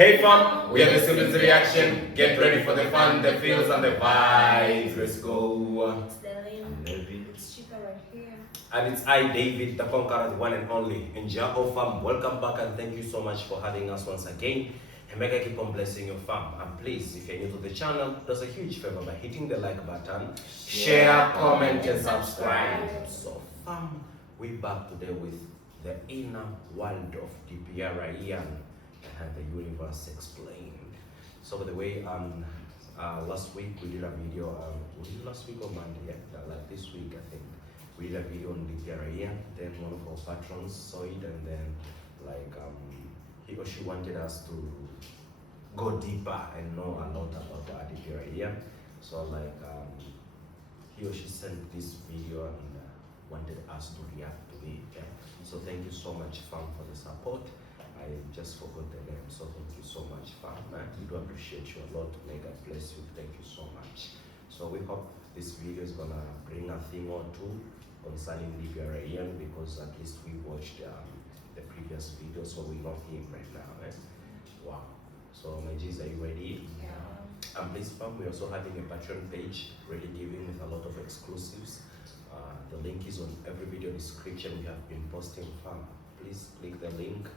Hey fam, we are the Students Reaction. Get ready for the fun, the feels and the vibes. Let's go. It's David. It's Chica right here. And it's I, David, the conqueror, the one and only. And Jaco fam, welcome back and thank you so much for having us once again. And may God keep on blessing your fam. And please, if you're new to the channel, do us a huge favor by hitting the like button, share, comment, and subscribe. So fam, we're back today with the inner world of DPR IAN and the universe explained. So by the way, last week we did a video, last week or Monday, yeah, like this week I think, we did a video on DPR IAN. Then one of our patrons saw it and then like he or she wanted us to go deeper and know a lot about the DPR IAN. So like he or she sent this video and wanted us to react to it. Yeah? So thank you so much fam for the support. I just forgot the name, so thank you so much fam. We do appreciate you a lot. May God bless you. Thank you so much. So we hope this video is gonna bring a thing or two concerning DPR IAN, because at least we watched the previous video, so we know him right now. Wow. So my G's, are you ready? Yeah. And please fam, we're also having a Patreon page, really giving with a lot of exclusives. The link is on every video description we have been posting fam. Please click the link,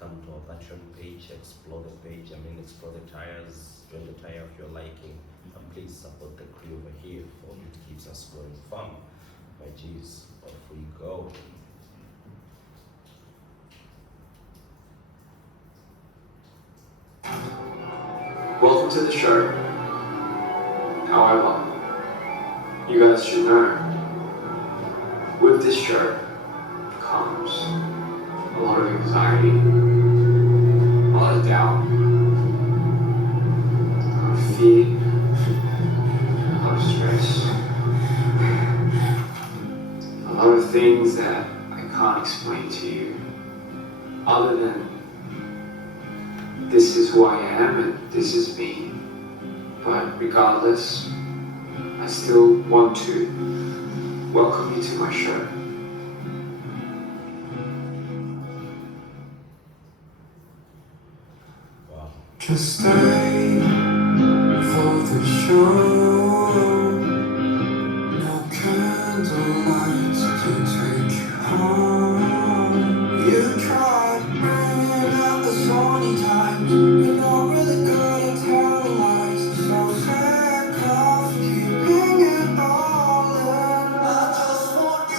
come to our Patreon page, explore the page, explore the tires, join the tire of your liking, and please support the crew over here, for it keeps us going fun. My G's, off we go. Welcome to the show. However, you guys should know, with this show comes a lot of anxiety, a lot of doubt, a lot of fear, a lot of stress, a lot of things that I can't explain to you other than this is who I am and this is me. But regardless, I still want to welcome you to my show. Wow. Just stay for the show. No candlelight to take you home. You tried bringing out the sunny times. You're not really good at telling lies. So sick of keeping it all in. I just want you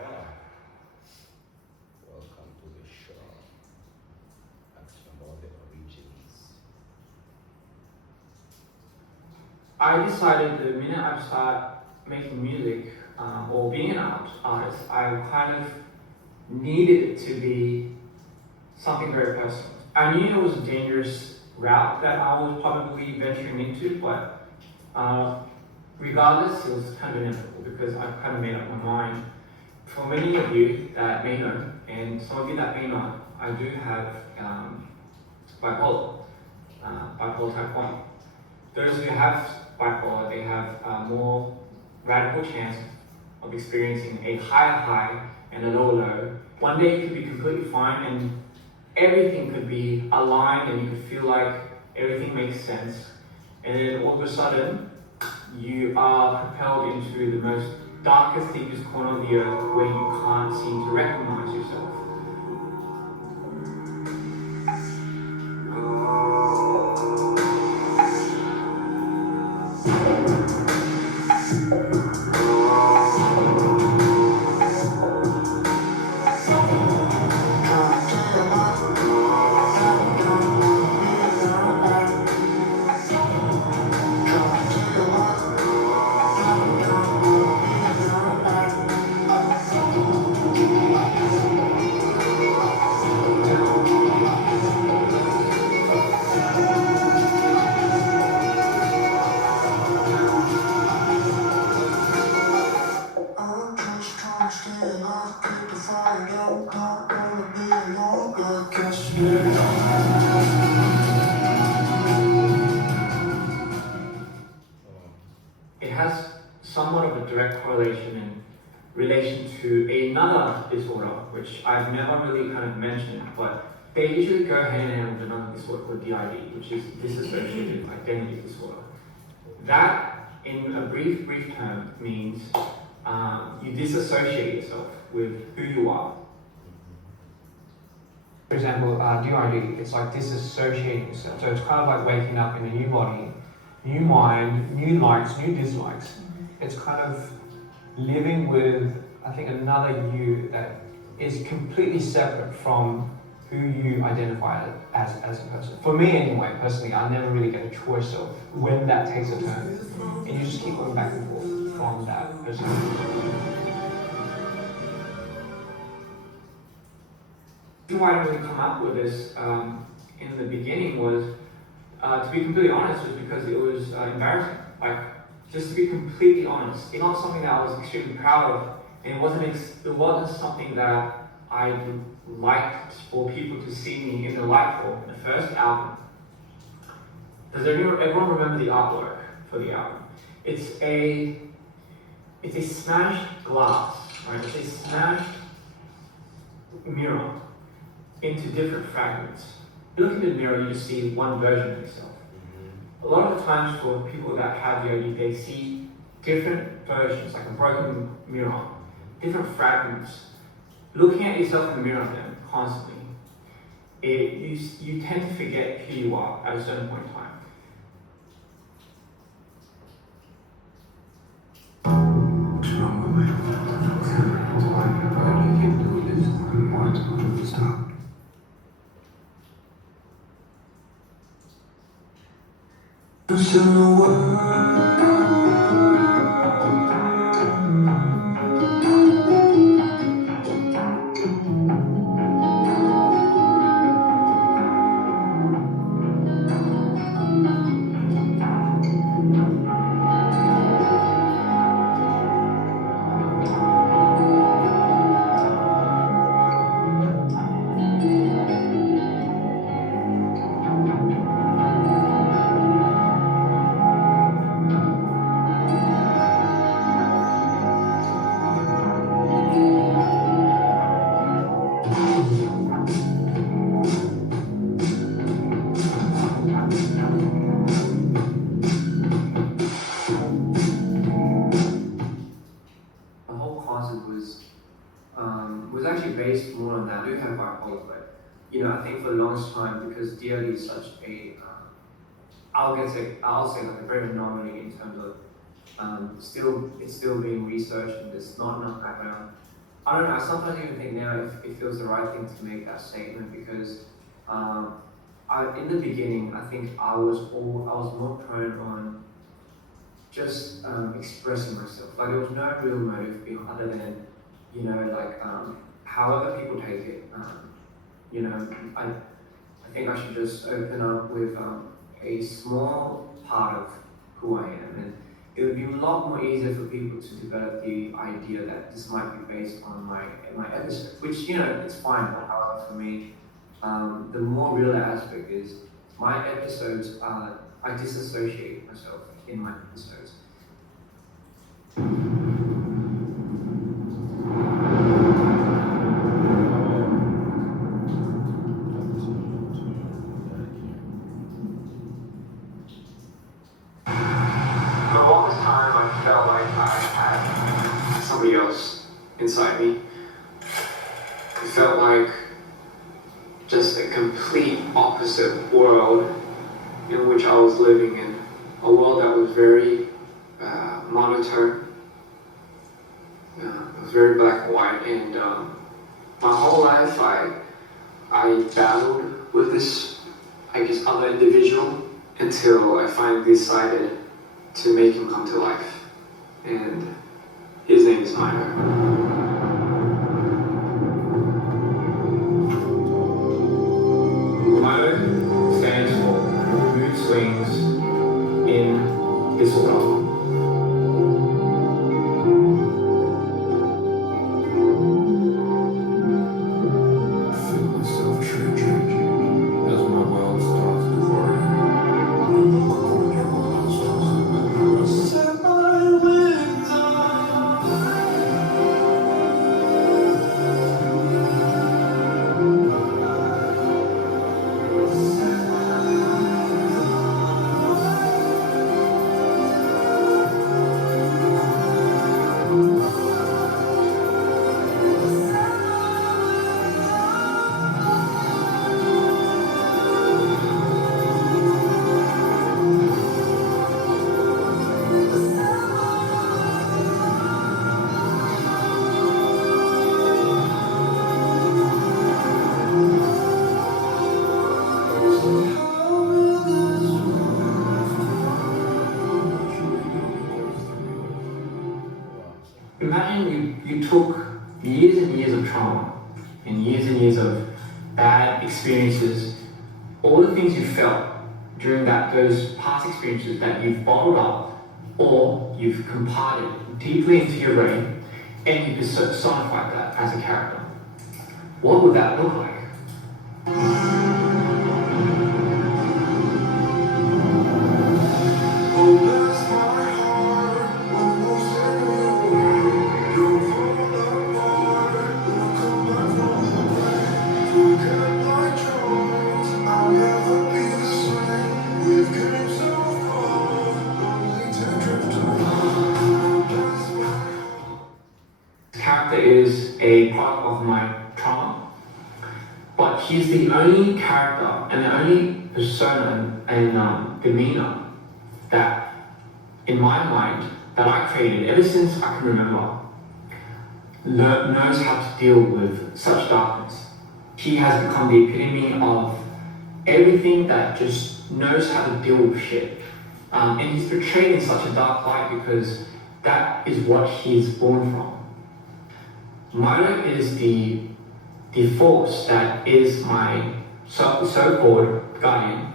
Wow. Welcome to the show. Asking about the origins. I decided the minute I start making music or being an artist, I kind of needed it to be something very personal. I knew it was a dangerous route that I was probably venturing into, but regardless, it was kind of inevitable because I kind of made up my mind. For many of you that may know, and some of you that may not, I do have bipolar type 1. Those who have bipolar, they have a more radical chance of experiencing a higher high and a lower low. One day you could be completely fine and everything could be aligned and you could feel like everything makes sense. And then all of a sudden, you are propelled into the most darkest, deepest corner of the earth where you can't seem to recognize yourself. relation to another disorder, which I've never really kind of mentioned, but they usually go hand in hand with another disorder called DID, which is dissociative identity disorder. That, in a brief term, means you disassociate yourself with who you are. For example, DID, it's like disassociating yourself. So it's kind of like waking up in a new body, new mind, new likes, new dislikes. It's kind of living with, I think, another you that is completely separate from who you identify as a person. For me anyway, personally, I never really get a choice of when that takes a turn. And you just keep going back and forth from that person. The reason why I didn't really come up with this in the beginning was, to be completely honest, was because it was embarrassing. Like, just to be completely honest, it's not something that I was extremely proud of, and it wasn't something that I liked for people to see me in the light for. The first album. Does everyone remember the artwork for the album? It's a smashed glass, right? It's a smashed mirror into different fragments. You look in the mirror, you just see one version of yourself. A lot of the times for people that have DID, they see different versions, like a broken mirror, different fragments. Looking at yourself in the mirror then, constantly, you tend to forget who you are at a certain point in time. What's wrong with me? Why do you do this? Why don't you stop? What's in the world? was actually based more on that. I do have bipolar, but I think for the longest time, because DID is such a, I'll say like a very anomaly in terms of it's still being researched and there's not enough background. I don't know. I sometimes even think now if it feels the right thing to make that statement because in the beginning I think I was more prone on just expressing myself. Like there was no real motive other than however people take it. I think I should just open up with a small part of who I am, and it would be a lot more easier for people to develop the idea that this might be based on my episodes, which it's fine. But however, for me, the more real aspect is my episodes. I disassociate myself in my episodes. Somebody else inside me. It felt like just a complete opposite world in which I was living in. A world that was very monotone. It was very black and white, and my whole life I battled with this, other individual until I finally decided to make him come to life. And his name is Mito. Mito stands for mood swings in disorder. I feel myself changing as my world starts to worry. When you look on your world starts to worry. Set my wings on. things you felt during those past experiences that you've bottled up or you've comparted deeply into your brain, and you personify that as a character. What would that look like? Oh, bless my heart, almost everywhere. You're falling apart, will come back from the grave. Forget my choice, I'll never be the same. We've come so far, only to drift apart. Oh, bless my heart. Character is a product of my trauma, but he's the only character and the only persona and demeanor that, in my mind, that I created ever since I can remember, knows how to deal with such darkness. He has become the epitome of everything that just knows how to deal with shit. And he's portrayed in such a dark light because that is what he's born from. Mito is the force that is my so-called guardian.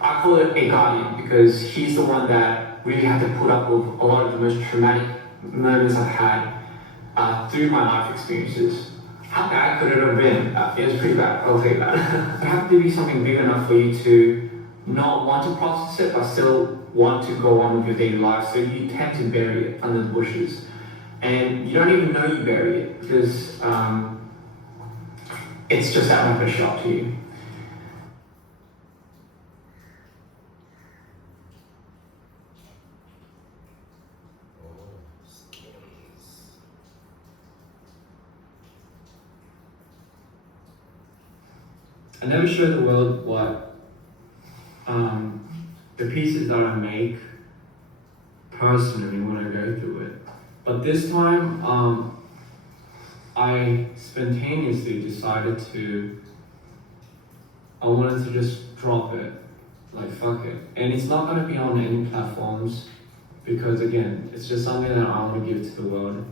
I call it a guardian because he's the one that really had to put up with a lot of the most traumatic moments I've had through my life experiences. How bad could it have been? It was pretty bad, I'll say that. It had to be something big enough for you to not want to process it, but still want to go on with your daily life. So you tend to bury it under the bushes. And you don't even know you bury it because it's just that much of a shock to you. I never show the world what the pieces that I make personally when I go through it. But this time, I spontaneously decided I wanted to just drop it, like fuck it. And it's not gonna be on any platforms because again, it's just something that I want to give to the world.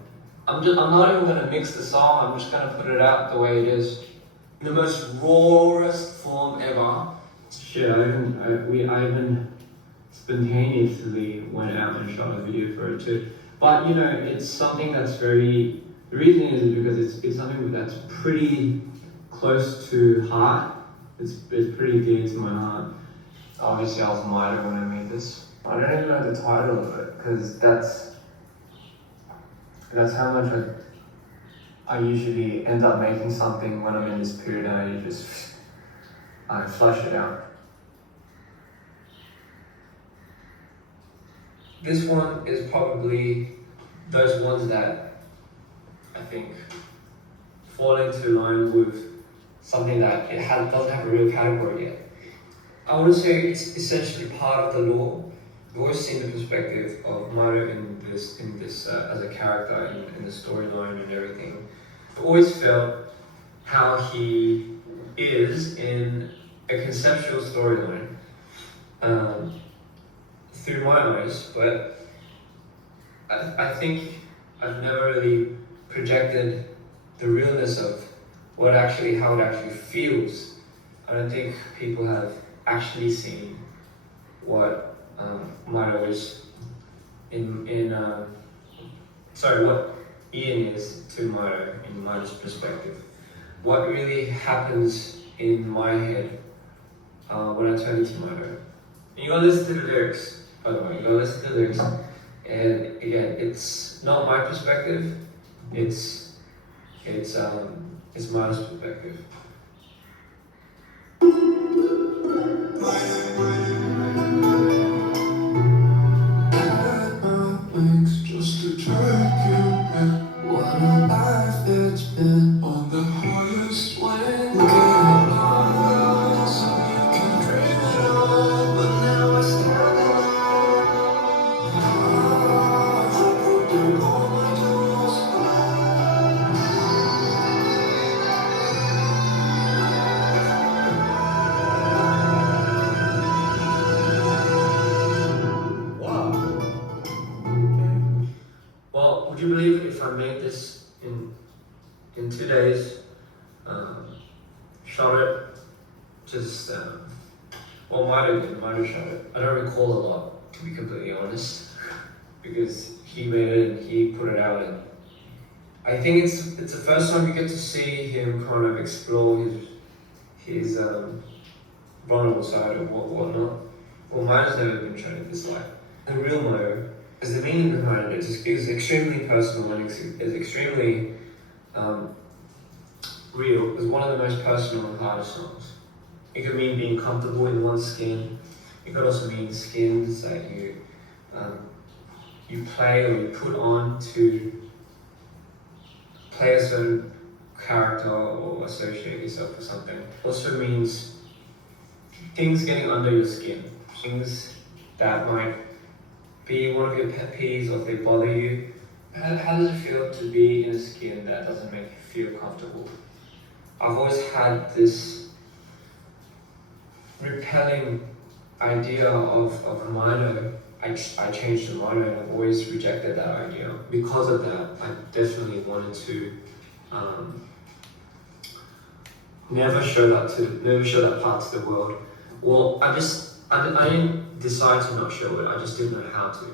I'm not even gonna mix the song, I'm just gonna put it out the way it is. In the most rawest form ever. Shit, I even spontaneously went out and shot a video for it too. But you know, it's something that's the reason is because it's something that's pretty close to heart. It's pretty dear to my heart. Obviously I was Mito when I made this. I don't even know the title of it, because that's how much I usually end up making something when I'm in this period and I flush it out. This one is probably those ones that I think fall into line with something that doesn't have a real category yet. I wouldn't say it's essentially part of the lore. We've always seen the perspective of Mito in this as a character in the storyline and everything. I've always felt how he is in a conceptual storyline through my eyes, but I think I've never really projected the realness of how it actually feels. I don't think people have actually seen what Mito is what Ian is to Mito in Mito's perspective. What really happens in my head when I turn into Mito. And you gotta listen to the lyrics, by the way, you gotta listen to the lyrics. And again, it's not my perspective, it's Mito's perspective. Just to take you in. What a life it's been on the highest wing. Get higher so you can dream it all, but now I stand alone. I broke down all my doors. Wow. Well, would you believe it if I made this in 2 days, shot it, just Well, Mito showed it. I don't recall a lot, to be completely honest, because he made it and he put it out. And I think it's the first time you get to see him kind of explore his vulnerable side or whatnot. Well, Mito's never been shown in this light. The real Mito, as the meaning behind it is extremely personal and is extremely real. It's one of the most personal and hardest songs. It could mean being comfortable in one's skin. It could also mean skins that you play or you put on to play a certain character or associate yourself with something. It also means things getting under your skin. Things that might be one of your pet peeves or if they bother you. How does it feel to be in a skin that doesn't make you feel comfortable? I've always had this repelling idea of Mito. I changed to Mito and I've always rejected that idea. Because of that, I definitely wanted to never show that part to the world. Well, I didn't decide to not show it, I just didn't know how to.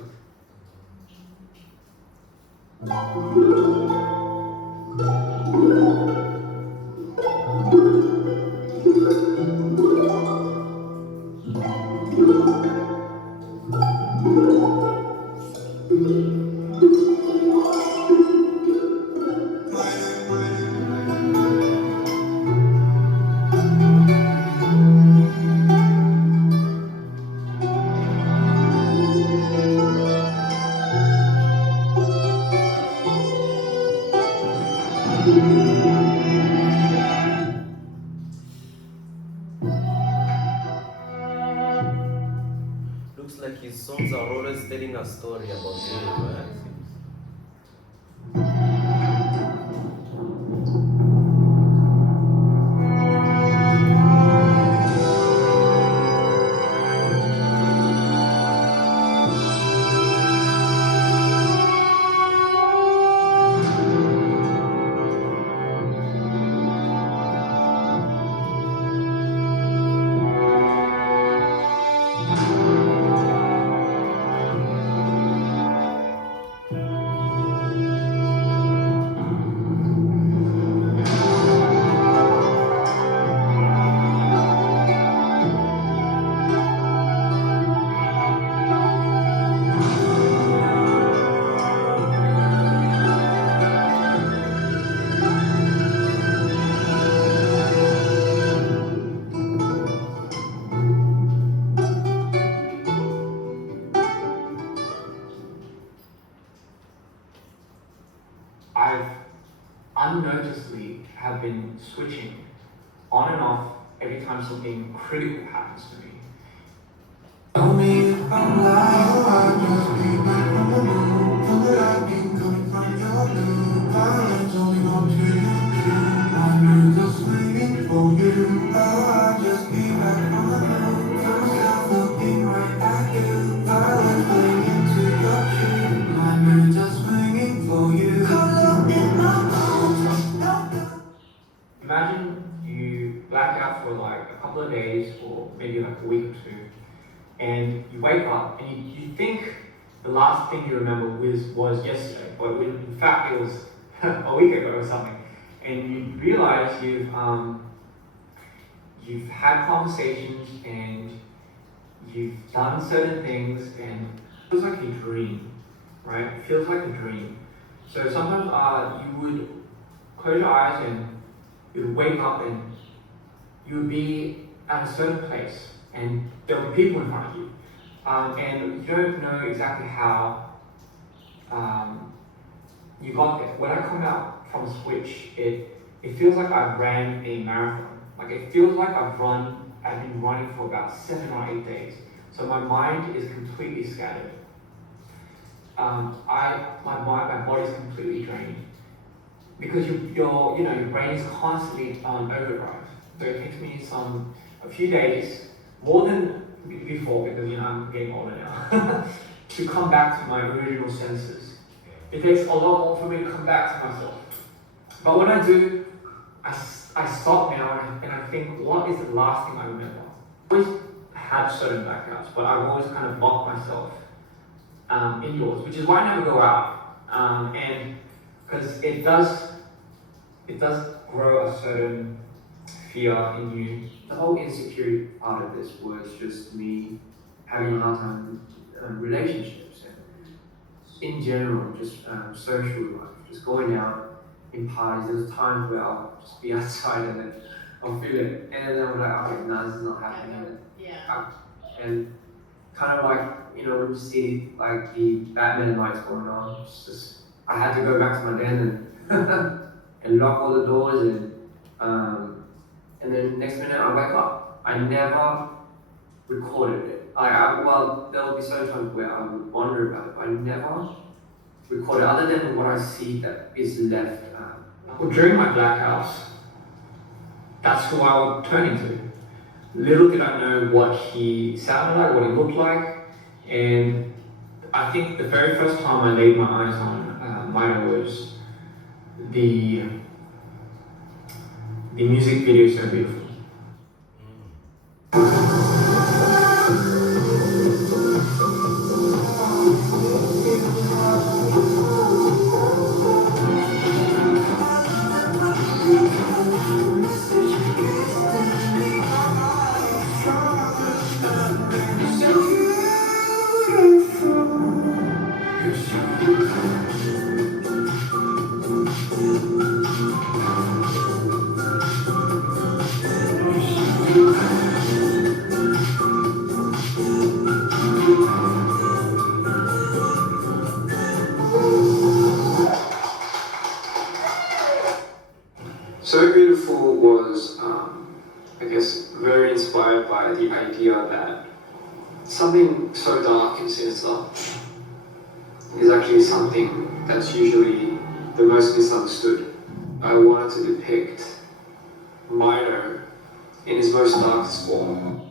Looks like his songs are always telling a story about him, right? I've unnoticedly have been switching on and off every time something critical happens to me. Tell me if I'm lying, I just be back from the moon. Feel that I've been coming from your blue. Violence only want to you. My nerves are swinging for you. Oh, I just be back from the moon. Feel myself looking right at you. Violence clinging to your chin. My nerves are swinging for you. Color in my bones. Imagine you black out for like a couple of days or maybe like a week or two, and you wake up and you think the last thing you remember was yesterday, but in fact it was a week ago or something, and you realize you've had conversations and you've done certain things and it feels like a dream, right? It feels like a dream. So sometimes you would close your eyes and you would wake up and you would be at a certain place and there will be people in front of you. And you don't know exactly how you got there. When I come out from a switch, it feels like I ran a marathon. Like it feels like I've been running for about 7 or 8 days. So my mind is completely scattered. My body's completely drained. Because your brain is constantly on overdrive. So it takes me a few days, more than before, because I'm getting older now, to come back to my original senses. It takes a lot more for me to come back to myself. But when I do, I stop now and I think, what is the last thing I remember? I always had certain blackouts, but I've always kind of locked myself indoors, which is why I never go out. And because it does grow a certain fear in you. The whole insecurity part of this was just me having a hard time with relationships and in general, just social life, just going out in parties. There's times where I'll just be outside and then I'll feel it, and then I'm like, okay, no, this is not happening. Yeah. And kind of like, you know, when you see like the Batman lights going on, it's just, I had to go back to my den and and lock all the doors and then next minute I wake up. I never recorded it. Well, there will be certain times where I would wonder about it, but I never recorded it, other than what I see that is left. Well, during my blackouts, that's who I would turn into. Little did I know what he sounded like, what he looked like, and I think the very first time I laid my eyes on Mito was the music video is so beautiful. So Beautiful was, I guess, very inspired by the idea that something so dark and sinister is actually something that's usually the most misunderstood. I wanted to depict Mito in his most darkest form.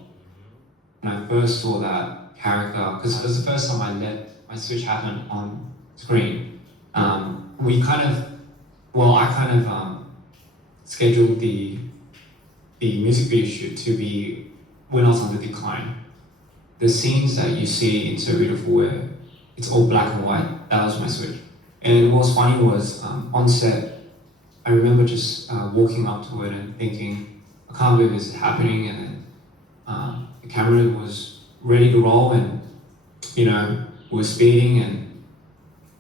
When I first saw that character, because it was the first time I let my switch happen on screen, I kind of scheduled the music video shoot to be when I was on the decline. The scenes that you see in So Beautiful where it's all black and white, that was my switch. And what was funny was on set, I remember just walking up to it and thinking, I can't believe this is happening, and then the camera was ready to roll and, you know, we were speeding, and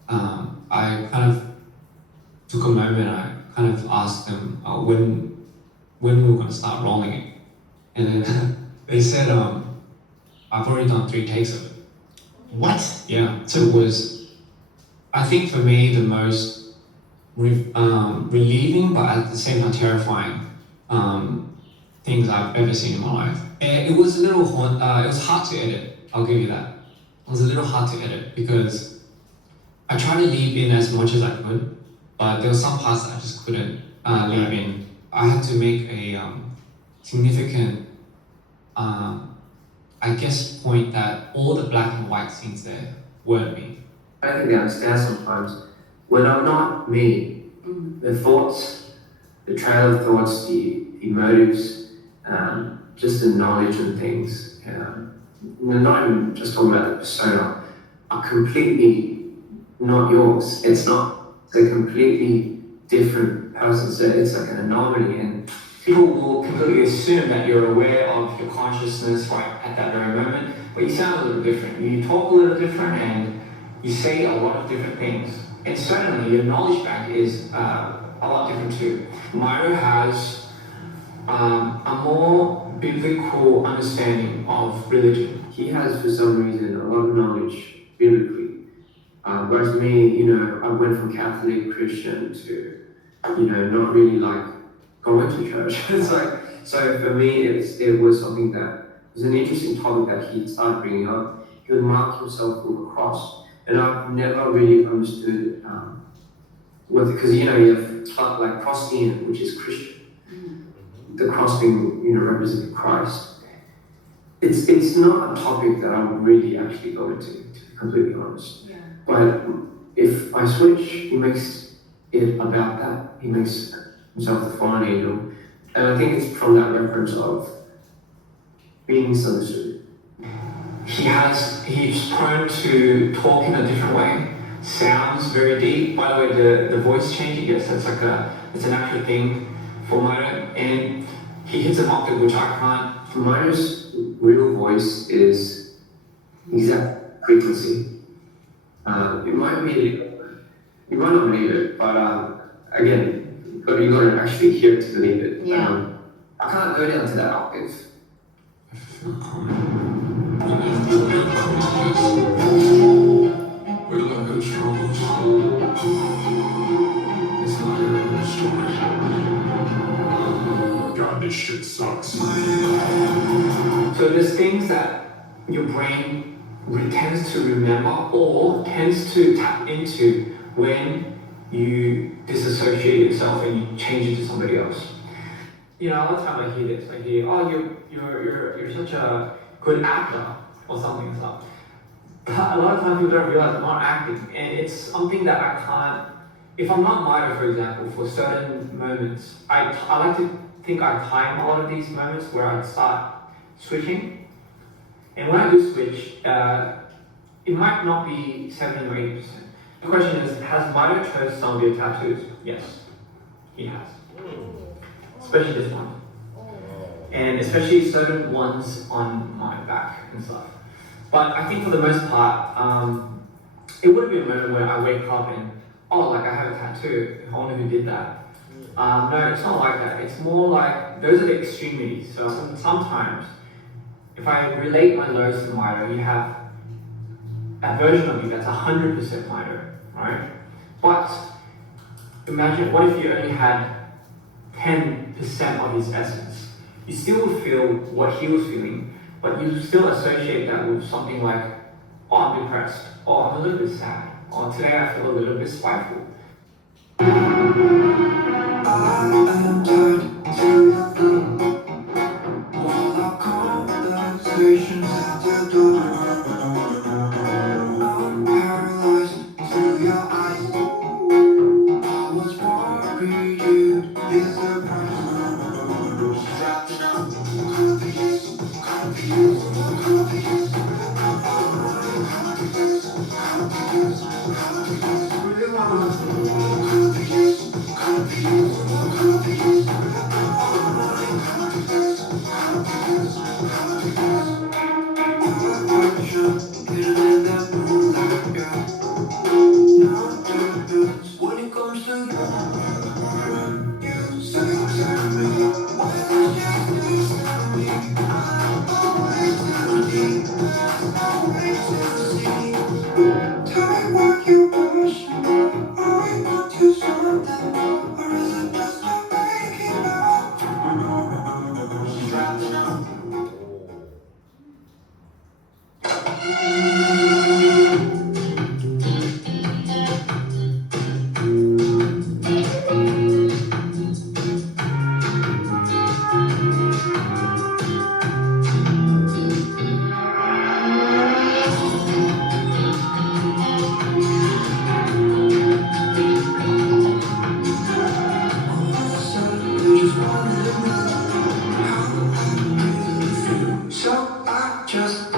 I kind of took a moment, I kind of asked them when we were going to start rolling it. And then they said, I've already done 3 takes of it. What? Yeah, so it was, I think for me, the most relieving, but at the same time terrifying things I've ever seen in my life. And it was a little, it was hard to edit, I'll give you that. It was a little hard to edit because I tried to leave in as much as I could, but there were some parts that I just couldn't leave in. I had to make a significant, I guess, point that all the black and white scenes there weren't me. I don't think they understand sometimes. When I'm not me, the thoughts, the trail of thoughts, the motives, just the knowledge and things, we're not even just talking about the persona, are completely not yours. It's not. It's a completely different person. So it's like an anomaly, and People will completely assume that you're aware of your consciousness right at that very moment, but you sound a little different. You talk a little different, and you say a lot of different things. And certainly your knowledge bank is a lot different too. Mito has a more biblical understanding of religion. he has, for some reason, a lot of knowledge biblically. Whereas me, you know, I went from Catholic, Christian to, you know, not really like going to church. It's like, so for me, it was something that was an interesting topic that he started bringing up. He would mark himself with a cross, and I've never really understood because you know you have like Christian, which is Christian. The cross being, you know, representing Christ. It's not a topic that I would really actually go into, to be completely honest. Yeah. But if I switch, he makes it about that. He makes himself the fallen angel. And I think it's from that reference of being misunderstood. he's prone to talk in a different way, sounds very deep. By the way, the voice changing, yes, it's an actual thing for Mito, and he hits an octave which I can't. Mito's real voice is exact frequency. You might not believe it, but again, you got to actually hear it to believe it. Yeah. I can't go down to that octave. We love the struggles. It's not your own story. God, this shit sucks. So there's things that your brain tends to remember or tends to tap into when you disassociate yourself and you change into somebody else. You know, a lot of time I hear this. I hear, oh, you're such a good actor or something like that. But a lot of times people don't realize I'm not acting, and it's something that I can't. If I'm not Mito, for example, for certain moments, I like to think I time a lot of these moments where I start switching. And when I do switch, it might not be 70 or 80%. The question is, has Mito chosen some of your tattoos? Yes, he has. Especially this one. And especially certain ones on my back and stuff. But I think for the most part, it would be a moment where I wake up and, oh, like I have a tattoo, I wonder who did that. No, it's not like that. It's more like, those are the extremities. So sometimes, if I relate my lows to Mito, you have a version of you that's 100% Mito, right? But imagine, what if you only had 10% of his essence? You still would feel what he was feeling, but you still associate that with something like, oh, I'm depressed, oh, I'm a little bit sad, or today I feel a little bit spiteful. I am tied to your phone while our conversations at the door. I'm paralyzed to your eyes. I was worried you'd be surprised. Wrapping up, confused. When it comes to you say to me, when it's just you tell me, I'm always empty, there's no way to see. Tell me what you push, are we up to something, or is it just not making up? Strapping up. So I just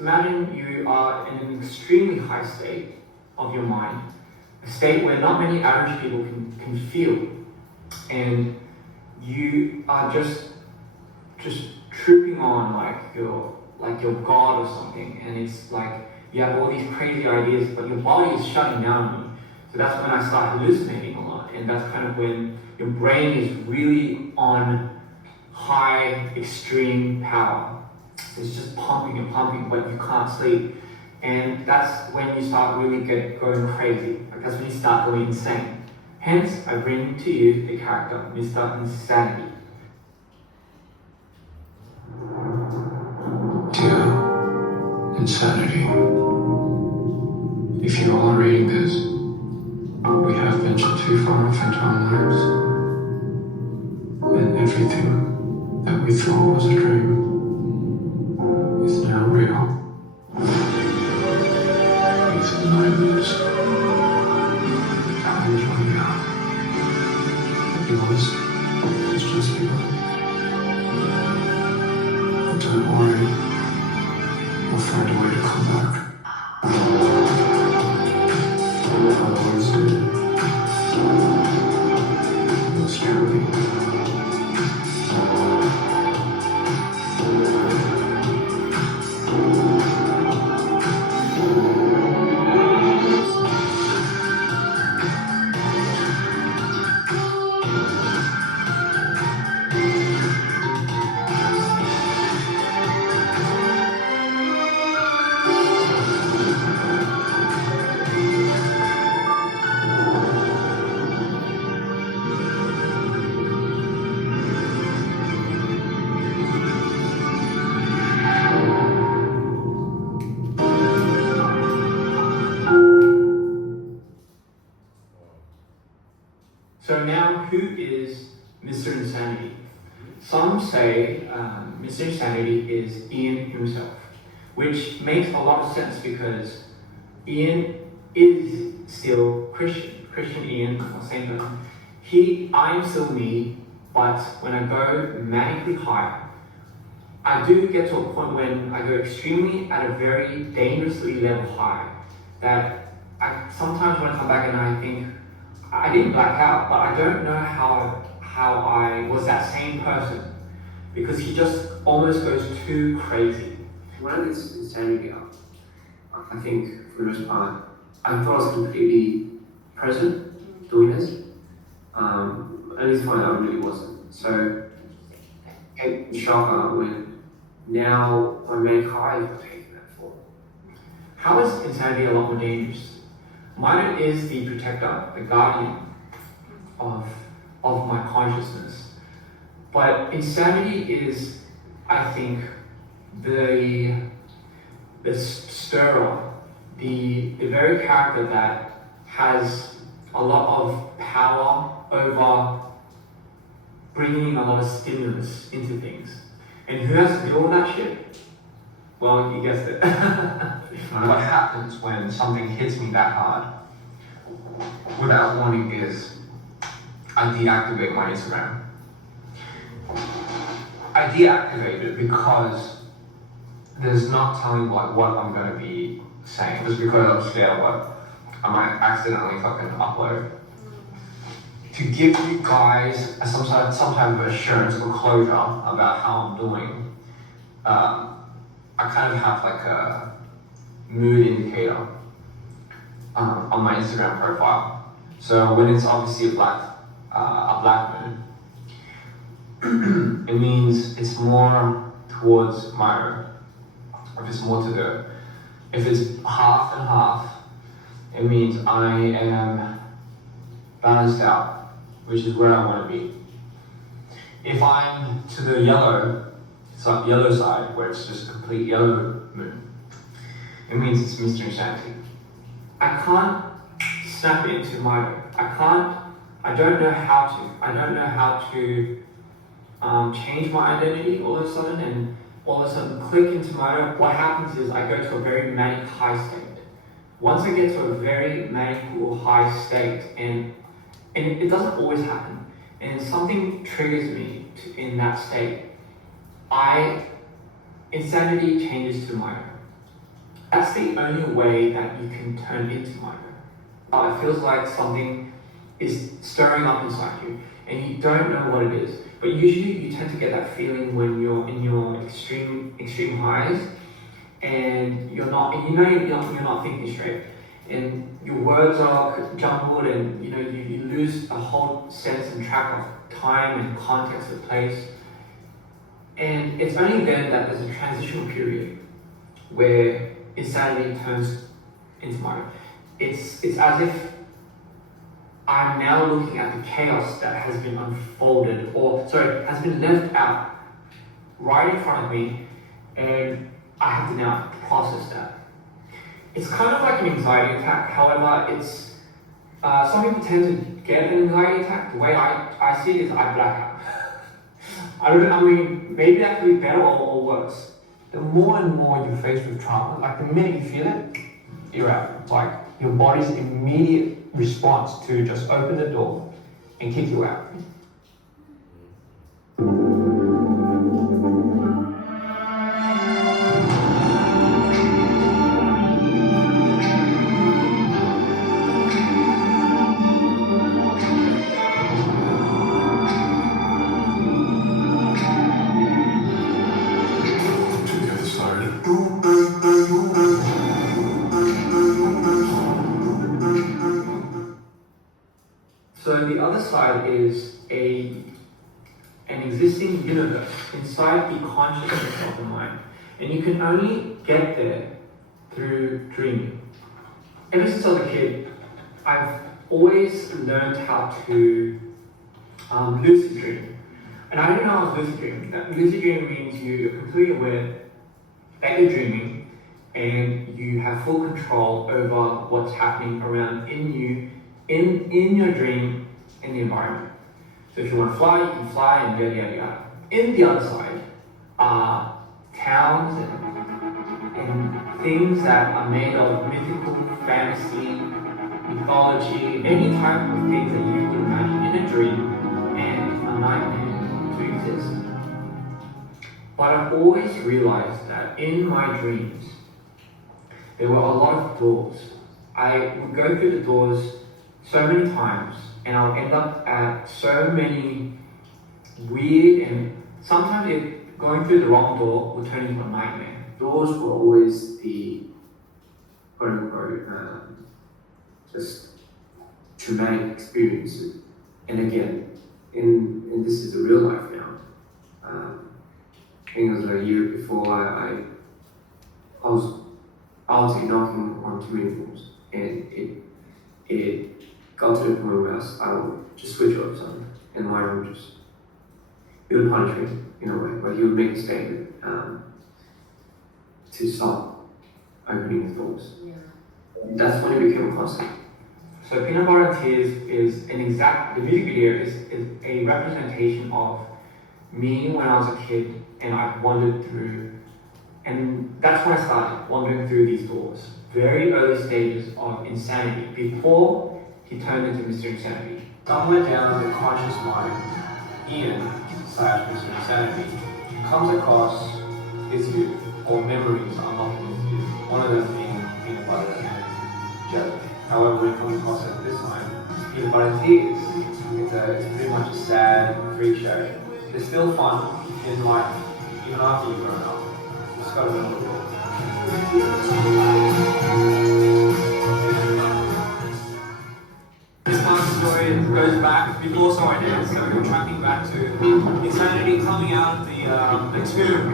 Imagine you are in an extremely high state of your mind, a state where not many average people can feel, and you are just tripping on like you're God or something, and it's like you have all these crazy ideas, but your body is shutting down on you. So that's when I start hallucinating a lot, and that's kind of when your brain is really on high extreme power. It's just pumping and pumping, but you can't sleep. And that's when you start really going crazy. Like that's when you start going insane. Hence, I bring to you the character, Mr. Insanity. Dear Insanity, if you are reading this, we have ventured too far off into our lives, and everything that we thought was a dream is now real. These are the nightmares. How is running out? To be honest, it's just who is Mr. Insanity. Some say Mr. Insanity is Ian himself, which makes a lot of sense because Ian is still Christian Ian, or same person. I am still me, but when I go manically high, I do get to a point when I go extremely at a very dangerously level high that sometimes when I come back and I think, I didn't black out, but I don't know how I was that same person because he just almost goes too crazy. When I get insanity out, I think for the most part, I thought I was completely present doing this. At least point I really wasn't. So it shocker when now my main high is taking that form. How is insanity a lot more dangerous? Mine is the protector, the guardian of my consciousness. But insanity is, I think, the stirrer, the very character that has a lot of power over bringing a lot of stimulus into things. And who has to deal with that shit? Well, you guessed it. What happens when something hits me that hard without warning is I deactivate my Instagram. I deactivate it because there's not telling like what I'm gonna be saying. Just because I'm scared what I might accidentally fucking upload. To give you guys some type of assurance or closure about how I'm doing, I kind of have like a mood indicator on my Instagram profile. So when it's obviously a black moon, it means it's more towards Mito. If it's more to the, if it's half and half, it means I am balanced out, which is where I want to be. If I'm to the yellow, it's like yellow side, where it's just a complete yellow moon, it means it's Mr. Insanity. I can't snap it into Mito. I don't know how to. I don't know how to change my identity all of a sudden and all of a sudden click into Mito. What happens is I go to a very manic high state. Once I get to a very manic or high state, and it doesn't always happen, and something triggers me in that state, insanity changes to Mito. That's the only way that you can turn into Mito. It feels like something is stirring up inside you, and you don't know what it is. But usually you tend to get that feeling when you're in your extreme highs, and you're not thinking straight, and your words are jumbled, and you lose a whole sense and track of time and context of place. And it's only then that there's a transitional period where insanity turns into Mito. It's as if I'm now looking at the chaos that has been unfolded, has been left out right in front of me, and I have to now process that. It's kind of like an anxiety attack. However, it's some people tend to get an anxiety attack. The way I see it is I black out. I mean, maybe that could be better or worse. The more and more you're faced with trauma, like the minute you feel it, you're out. It's like your body's immediate response to just open the door and kick you out. To get started. So the other side is an existing universe inside the consciousness of the mind. And you can only get there through dreaming. Ever since I was a kid, I've always learned how to lucid dream. And I didn't know I was lucid dreaming. Lucid dreaming means you're completely aware that you're dreaming and you have full control over what's happening around in you, in your dream, in the environment. So if you want to fly, you can fly, and yada yada yada. In the other side are towns and things that are made of mythical, fantasy, mythology, any type of things that you would imagine in a dream and a nightmare to exist. But I've always realized that in my dreams, there were a lot of doors. I would go through the doors so many times, and I'll end up at so many weird, and sometimes going through the wrong door will turn into a nightmare. Doors were always the quote unquote just traumatic experiences. And again, and this is the real life now. I think it was a year before I was knocking on too many doors, and it got to the point where I would just switch off something, and my room he would punish me in a way, but he would make a statement to stop opening the doors. Yeah. That's when it became a concept. So Peanut Butter and Tears is the music video is a representation of me when I was a kid, and I wandered through, and that's when I started wandering through these doors. Very early stages of insanity, before he turned into Mr. Insanity. Somewhere down the conscious mind, Ian / Mr. Insanity comes across his youth, or memories unlocking his youth. One of them being Peanut Butter and Jelly. However, we come across it this time, Peanut Butter and Tears. It's pretty much a sad freak show. It's still fun in life, even after you've grown up. You just gotta know the rules. This part of the story goes back before So I Did, so we're tracking back to Insanity coming out of the tomb.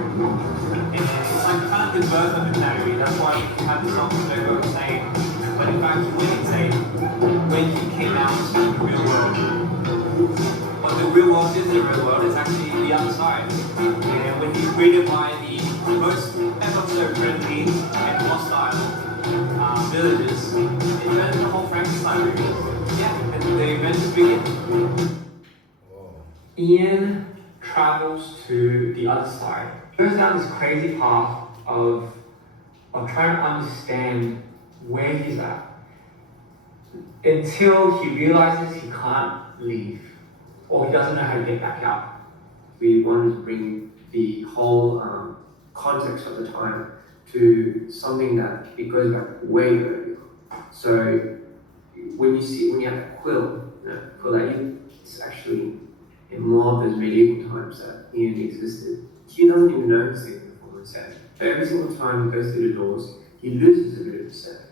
And it's like kind of the birth of Insanity. That's why we have the song Mito saying, but in fact, he didn't say when he came out to the real world. But the real world is the real world, it's actually the other side. And when he's greeted by the most ever so friendly and hostile villagers, it turns the whole Frankenstein movie. Yeah, and the adventures begin. Whoa. Ian travels to the other side. He goes down this crazy path of trying to understand where he's at, until he realizes he can't leave, or he doesn't know how to get back out. We wanted to bring the whole context of the time to something that it goes back way earlier. So when you have a quill, it's actually in more of those medieval times that Ian existed. He doesn't even know he's taking the form of insanity. But every single time he goes through the doors, he loses a bit of insanity.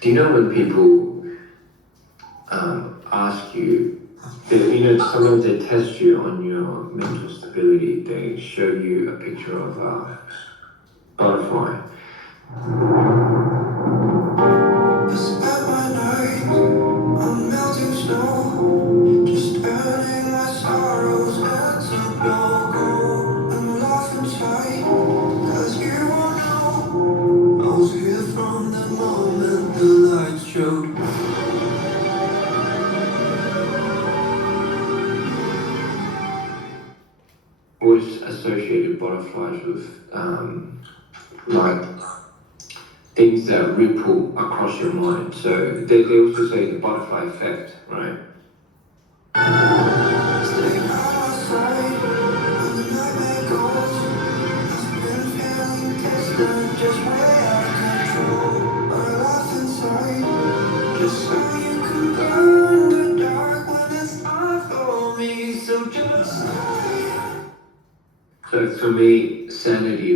Do you know when people ask you, sometimes they test you on your mental stability, they show you a picture of a butterfly. I spent my night on melting snow, just adding my sorrows into no go. I'm lost inside, 'cause you won't know. I was here from the moment the lights showed. Always associated butterflies with like things that ripple across your mind. So they also say the butterfly effect, right? Staying by my side when the nightmare goes. I've been feeling distant, just way out of control. But I lost inside, just so you can burn the dark when it's not for me. So just So for me, sanity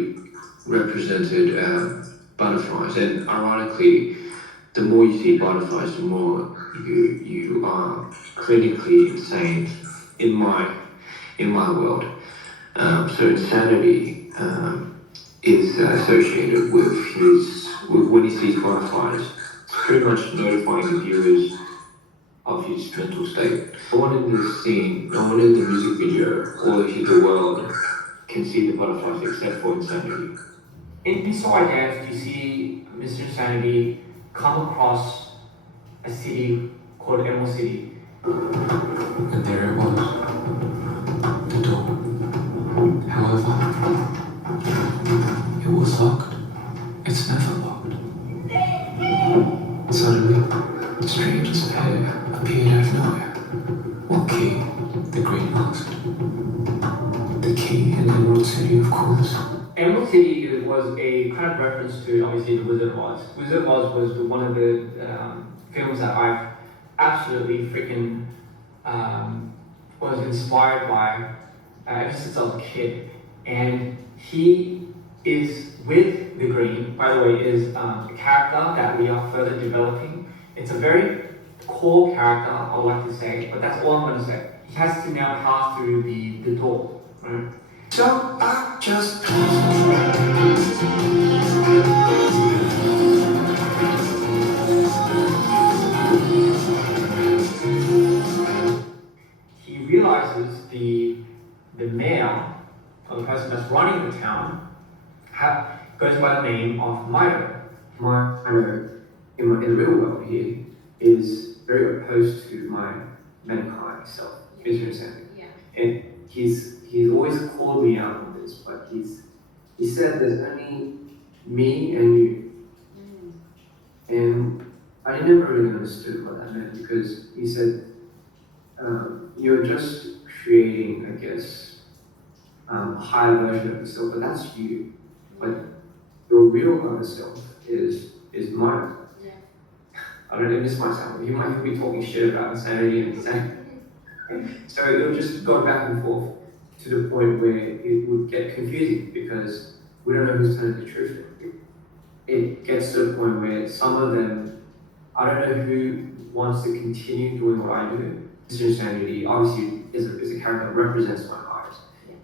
represented butterflies, and ironically, the more you see butterflies, the more you are clinically insane in my world. So insanity is associated with when he sees butterflies, pretty much notifying the viewers of his mental state. No one in this scene, no one in the music video, or the world can see the butterflies except for insanity. In So I Did, you see Mr. Insanity come across a city called Emerald City. And there it was, the door. However, it was locked. It's never locked. Suddenly, a stranger's head appeared out of nowhere. What key? The Green asked. The key in Emerald City, of course. Emerald City was a kind of reference to obviously the Wizard of Oz. Wizard of Oz was one of the films that I've absolutely freaking was inspired by ever since I was a kid. And he is with the Green, by the way, is a character that we are further developing. It's a very core character, I would like to say, but that's all I'm going to say. He has to now pass through the door, right? So I just He realizes the mayor, or the person that's running the town, goes by the name of Mito. Mito, in the real world here, is very opposed to my mankind self, Mr. Insanity. Yeah. And he's always called me out on this, but he said there's only me and you. And I never really understood what that meant, because he said, you're just creating, I guess, a higher version of yourself, but that's you. But your real other self is mine. Yeah. I don't know, this might sound, you might be talking shit about insanity and insanity. So it'll just go back and forth to the point where it would get confusing, because we don't know who's telling the truth. It gets to the point where some of them, I don't know who wants to continue doing what I do. Mr. Insanity obviously is a character that represents my lives.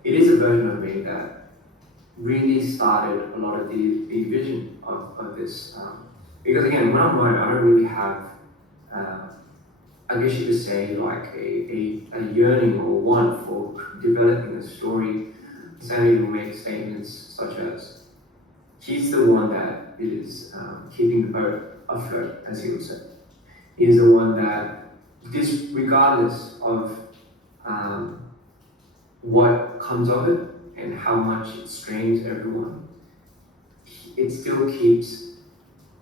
It is a version of me that really started a lot of the vision of this. Because again, when I'm writing, I don't really have, I guess you could say, like a yearning or want for developing a story. Insanity will make statements such as, he's the one that is keeping the boat afloat, as he would say. He's the one that, regardless of what comes of it and how much it strains everyone, it still keeps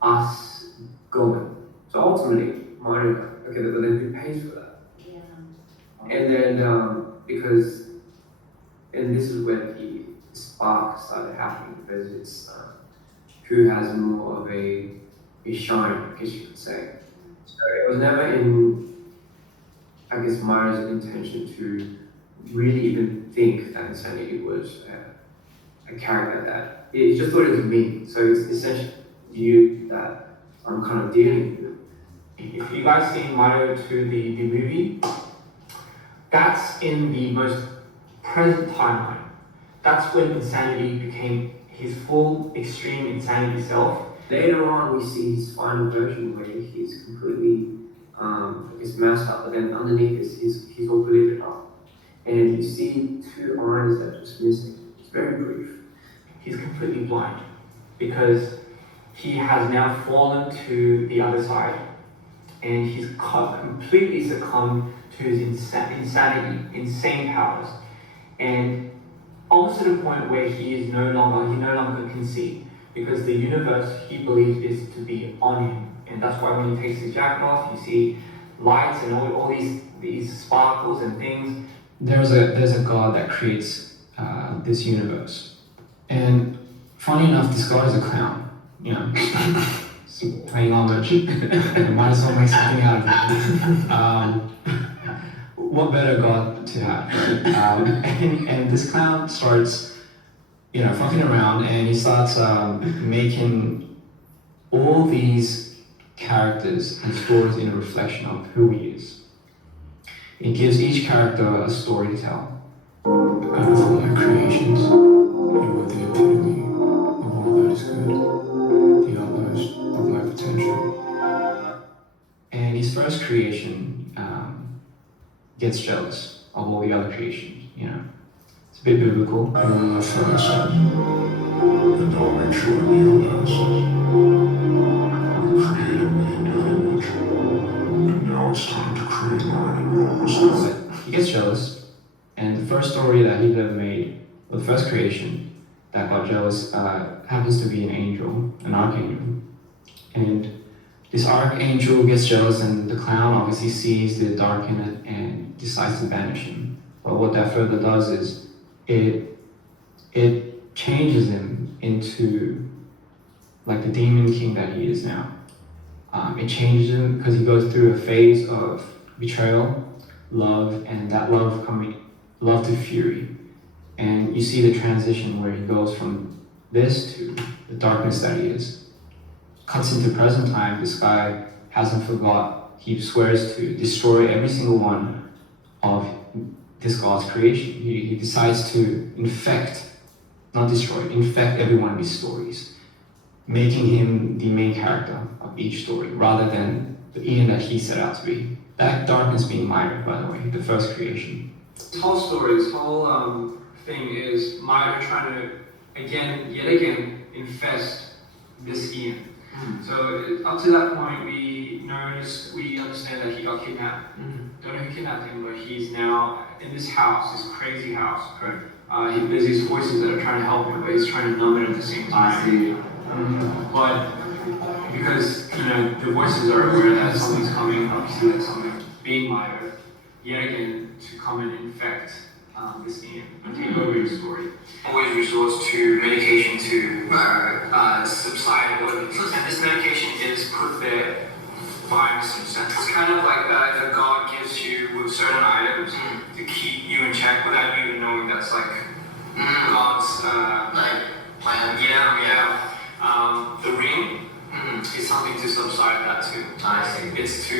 us going. So ultimately, Mario, okay, but then who pays for that? Yeah. And then, because, and this is where the spark started happening, because it's who has more of a shine, I guess you could say. So it was never in, I guess, Mario's intention to really even think that Insanity was a character that, he just thought it was me. So it's essentially you that I'm kind of dealing with. If you guys seen Mito to the movie, that's in the most present timeline. That's when Insanity became his full extreme insanity self. Later on, we see his final version where he's completely, he's masked up, but then underneath he's all glittered up. And you see two eyes that are just missing. It's very brief. He's completely blind because he has now fallen to the other side, and he's completely succumbed to his insanity, insane powers, and almost to the point where he no longer can see, because the universe he believes is to be on him. And that's why when he takes his jacket off, you see lights and all these sparkles and things. There's a God that creates this universe, and funny enough, this God is a clown. You know, paying homage. Might as well make something out of it. What better God to have? Right? And this clown starts, fucking around, and he starts making all these characters and stories in a reflection of who he is. It gives each character a story to tell. Out of all my creations, you are the epitome of all that is good, the utmost of my potential. And his first creation gets jealous of all the other creations, It's a bit biblical. You are my first, and I'll make sure you're last. You created me in your image, and now it's time to create mine in jealous, and the first story that he ever made, or the first creation that got jealous, happens to be an angel, an archangel. And this archangel gets jealous, and the clown obviously sees the dark in it and decides to banish him. But what that further does is it changes him into like the demon king that he is now. It changes him because he goes through a phase of betrayal, love, and that love to fury. And you see the transition where he goes from this to the darkness that he is. Cuts into present time, this guy hasn't forgot. He swears to destroy every single one of this God's creation. He decides to infect, not destroy, infect every one of his stories, making him the main character of each story, rather than the Ian that he set out to be. That darkness being Mito, by the way, the first creation. This whole story, this whole thing is Mito trying to, yet again, infest this Ian. So up to that point, we understand that he got kidnapped. Don't know who kidnapped him, but he's now in this house, this crazy house. Correct. There's these voices that are trying to help him, but he's trying to numb it at the same time. But because the voices are aware that something's coming, obviously that something's being Mito, yet again to come and infect this Ian and take over your story. Always resorts to medication to subside what it is. And this medication is put there by Mr. Sense. It's kind of like that God gives you with certain items to keep you in check without you even knowing that's like God's plan. The ring is something to subside that too. I see. It's to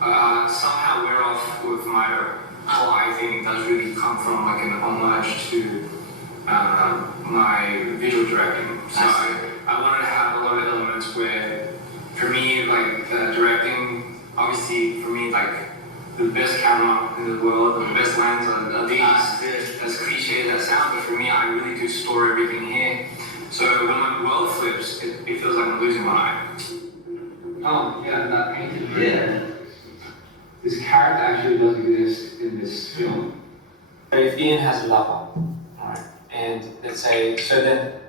somehow wear off with Mito. I think it does really come from like an homage to my visual directing. So I wanted to have a lot of elements where, for me, like directing, obviously for me, like the best camera in the world, the best lens are these. As cliche as that sounds, but for me, I really do store everything here. So when my world flips, it feels like I'm losing my eye. Oh, yeah, that painting. Yeah. This character actually does exist in this film. If Ian has a lover, alright, and let's say, so there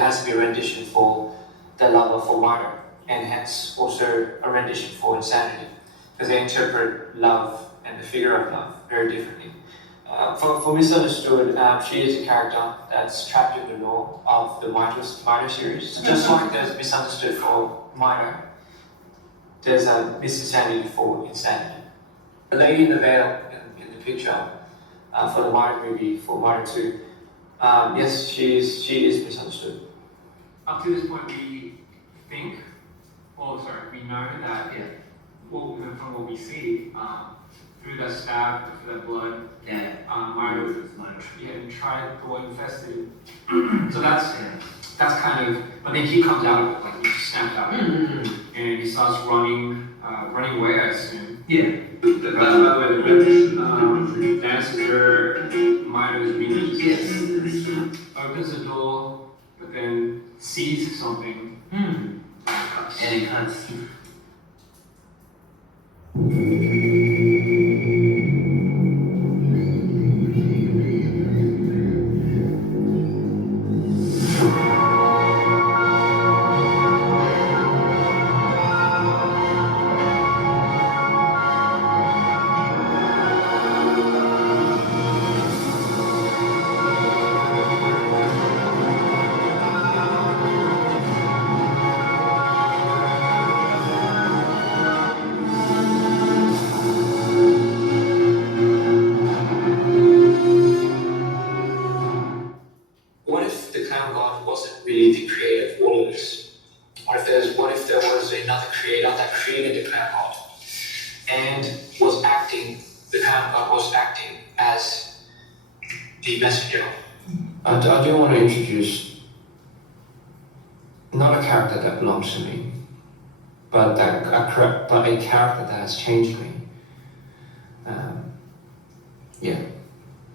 has to be a rendition for the lover for Mito, and hence also a rendition for insanity, because they interpret love and the figure of love very differently. For Misunderstood, she is a character that's trapped in the lore of the Mito series. Just like there's Misunderstood for Mito, there's a Misinsanity for Insanity. The lady in the veil in the picture for the Mito movie, for Mito 2, yes, she is misunderstood. Up to this point, we know that from what we see, through that stab, through that blood, Mito tried to infest it. So that's kind of, but then he comes out, like he snaps out, and he starts running away, I assume. Yeah. By the way, the dances her Mito's minions. Yes. Opens the door, but then sees something. And he can't see. What if the clown god wasn't really the creator of all of this? What if there was another creator that created the clown god and the clown god was acting as the messenger? I do want to introduce not a character that belongs to me, but a character that has changed me.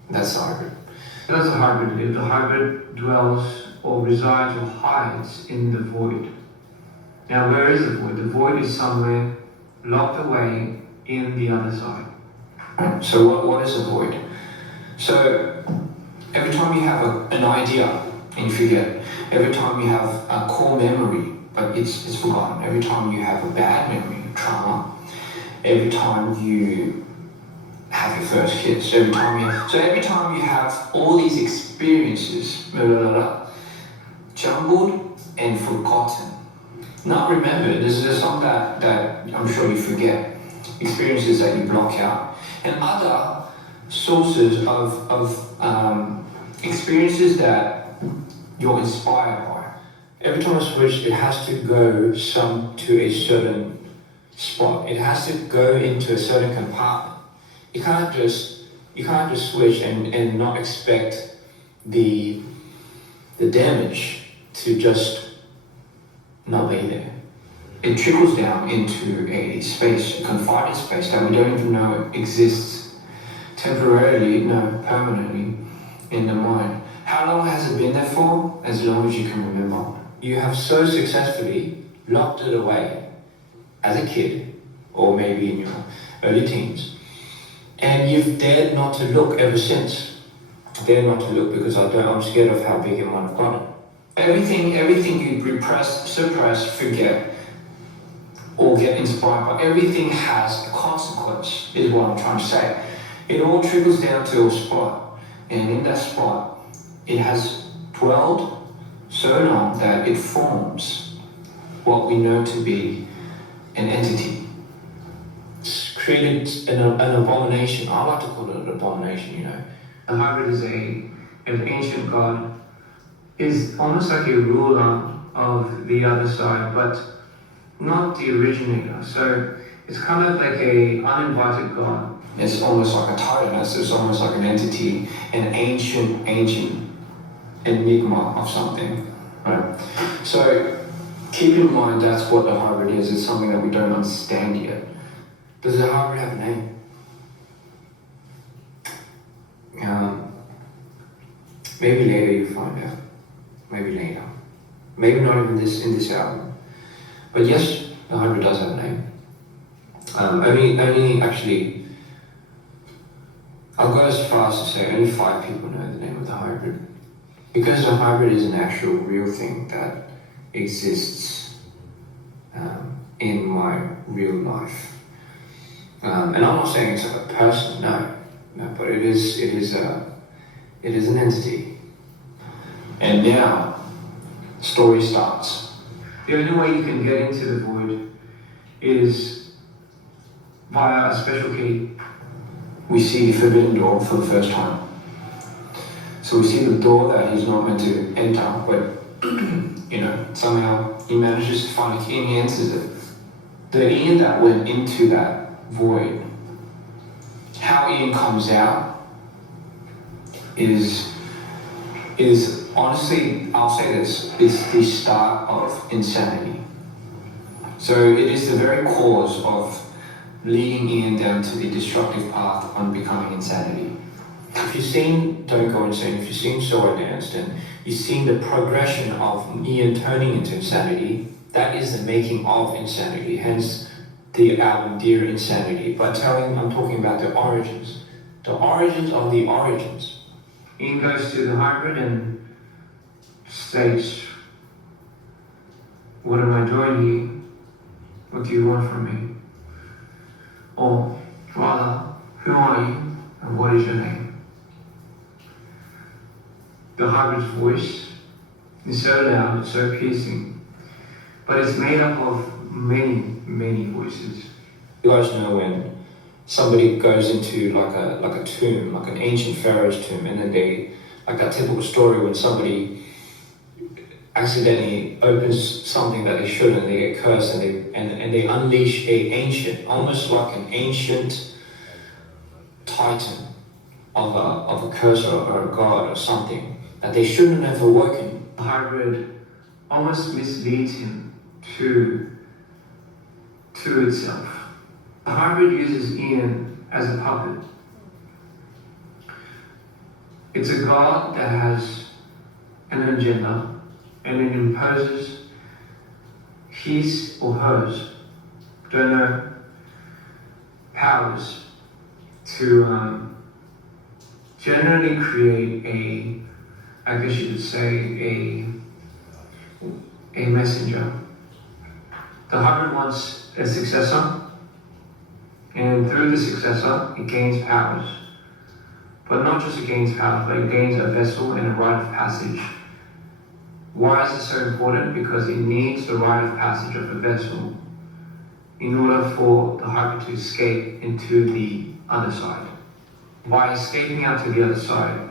That's the hybrid. That's a hybrid. If the hybrid dwells or resides or hides in the void. Now, where is the void? The void is somewhere locked away in the other side. Right? So what is a void? So every time you have an idea and you forget, every time you have a core memory but it's forgotten, every time you have a bad memory, trauma, every time you have your first kiss, every time you have all these experiences, jumbled and forgotten, not remembered. This is a song that I'm sure you forget, experiences that you block out, and other sources of experiences that you're inspired by. Every time I switch, it has to go to a certain spot. It has to go into a certain compartment. You can't just switch and not expect the damage to just not be there. It trickles down into a space, a confined space that we don't even know exists temporarily, no, permanently in the mind. How long has it been there for? As long as you can remember. You have so successfully locked it away as a kid, or maybe in your early teens, and you've dared not to look ever since. Dared not to look because I'm scared of how big it might have gotten. Everything you repress, suppress, forget, or get inspired by, everything has a consequence, is what I'm trying to say. It all trickles down to a spot, and in that spot, it has dwelled so long that it forms what we know to be an entity. It's created an abomination. I like to call it an abomination, you know. The hybrid is an ancient god, is almost like a ruler of the other side, but not the originator. So it's kind of like a uninvited god. It's almost like a tyrant, it's almost like an entity, an ancient enigma of something, right? So keep in mind that's what the hybrid is. It's something that we don't understand yet. Does the hybrid have a name? Maybe later you find out. Maybe later. Maybe not even in this album. But yes, the hybrid does have a name. Only actually, I'll go as far as to say only 5 people know the name of the hybrid. Because the hybrid is an actual real thing that exists in my real life. And I'm not saying it's a person, no, but it is an entity. And now, story starts. The only way you can get into the void is via a special key. We see the forbidden door for the first time. So we see the door that he's not meant to enter, but somehow he manages to find a key and he enters it. The Ian that went into that void, how Ian comes out is honestly, I'll say this, it's the start of insanity. So it is the very cause of leading Ian down to the destructive path on becoming insanity. If you've seen Don't Go Insane, if you've seen So Advanced, and you've seen the progression of Ian turning into insanity, that is the making of insanity, hence the album Dear Insanity. But I'm talking about the origins of the origins. Ian goes to the hybrid and states, "What am I doing here? What do you want from me?" Or rather, who are you and what is your name? The hybrid's voice is so loud, so piercing, but it's made up of many, many voices. You guys know when somebody goes into like a tomb, like an ancient pharaoh's tomb, and then they, like that typical story when somebody accidentally opens something that they shouldn't, they get cursed, and they unleash almost like an ancient titan of a curse or a god or something that they shouldn't have awoken. The hybrid almost misleads him to itself. The hybrid uses Ian as a puppet. It's a god that has an agenda and it imposes his or hers, don't know, powers to generally create I guess you could say a messenger. The hybrid wants a successor, and through the successor, it gains powers. But not just it gains powers, but it gains a vessel and a rite of passage. Why is it so important? Because it needs the rite of passage of the vessel in order for the hybrid to escape into the other side. By escaping out to the other side,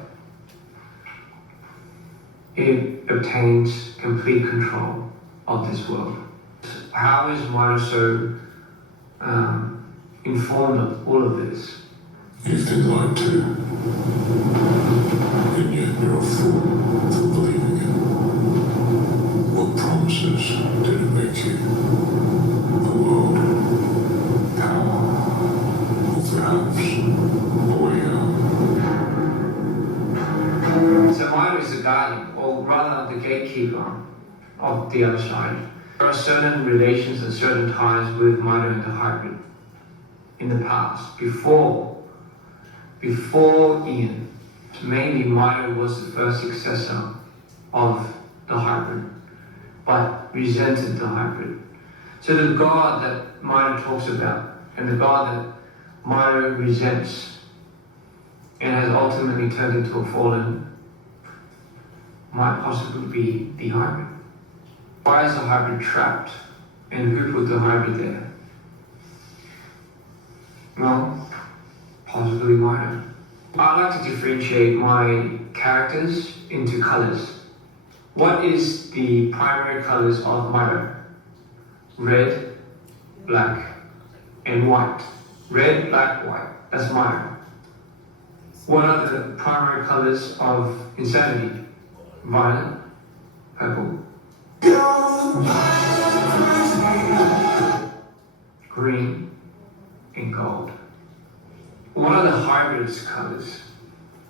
it obtains complete control of this world. How is Mito so informed of all of this? You've been lied to, and yet you're a fool for believing it. What promises did it make you? The world, power, or perhaps a way out? So Mito is the guardian, or rather the gatekeeper of the other side. There are certain relations and certain ties with Mito and the hybrid in the past, before Ian. Maybe Mito was the first successor of the hybrid, but resented the hybrid. So the God that Mito talks about, and the God that Mito resents, and has ultimately turned into a fallen, might possibly be the hybrid. Why is the hybrid trapped? And who put the hybrid there? Well, possibly Mito. I like to differentiate my characters into colors. What is the primary colors of Mito? Red, black, and white. Red, black, white. That's Mito. What are the primary colors of Insanity? Violet, purple, green, and gold. What are the hybrid's colors?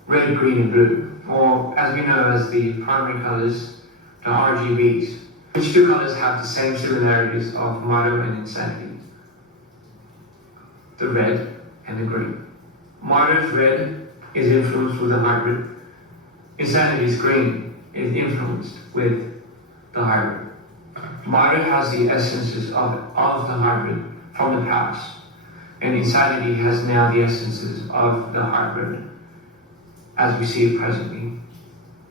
Red, green, and blue, or as we know as the primary colors, the RGBs. Which two colors have the same similarities of Mito and Insanity? The red and the green. Mito's red is influenced with the hybrid. Insanity's green is influenced with the hybrid. Mito has the essences of the hybrid from the past, and Insanity has now the essences of the hybrid as we see it presently.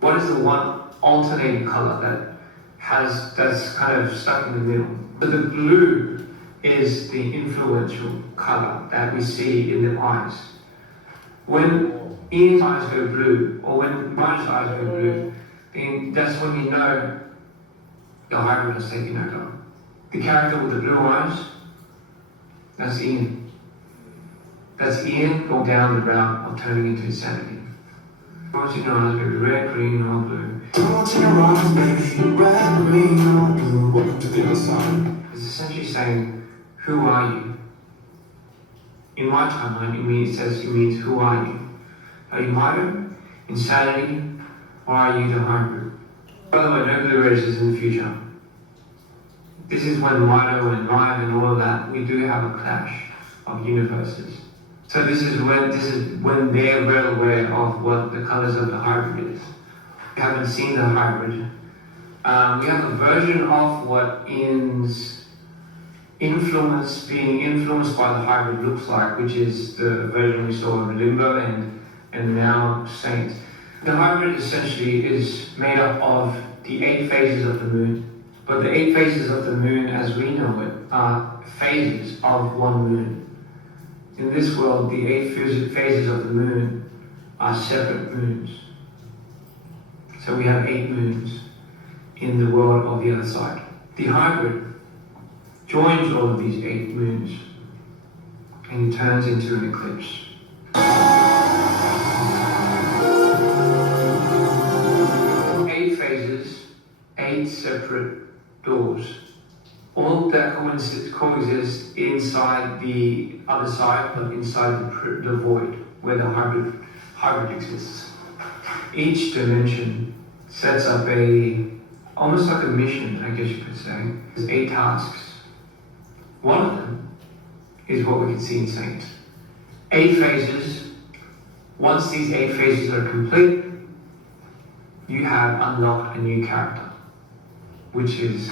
What is the one alternating color that's kind of stuck in the middle? But the blue is the influential color that we see in the eyes. When Ian's eyes go blue, or when Mito's eyes go blue, then that's when you know the hybrid has taken over. The character with the blue eyes, that's Ian. That's Ian going down the route of turning into Insanity. Watching your eyes, baby, red, green, or blue. Watching your eyes, baby, red, green, or blue. Welcome to the other side. It's essentially saying, who are you? In my timeline, it means who are you? Are you Mito, Insanity, or are you the hybrid? By the way, no blue races in the future. This is when Mito and Ryan and all of that, we do have a clash of universes. So this is when they're well aware of what the colors of the hybrid is. We haven't seen the hybrid. We have a version of what Ian's being influenced by the hybrid looks like, which is the version we saw in Limbo and now Saint. The hybrid essentially is made up of the 8 phases of the moon, but the 8 phases of the moon as we know it are phases of one moon. In this world, the 8 phases of the moon are separate moons. So we have 8 moons in the world of the other side. The hybrid joins all of these 8 moons and it turns into an eclipse. 8 phases, 8 separate doors. All that coexist inside the other side, but inside the void where the hybrid exists. Each dimension sets up almost like a mission, I guess you could say. There's 8 tasks. One of them is what we can see in Saint. 8 phases. Once these 8 phases are complete, you have unlocked a new character, which is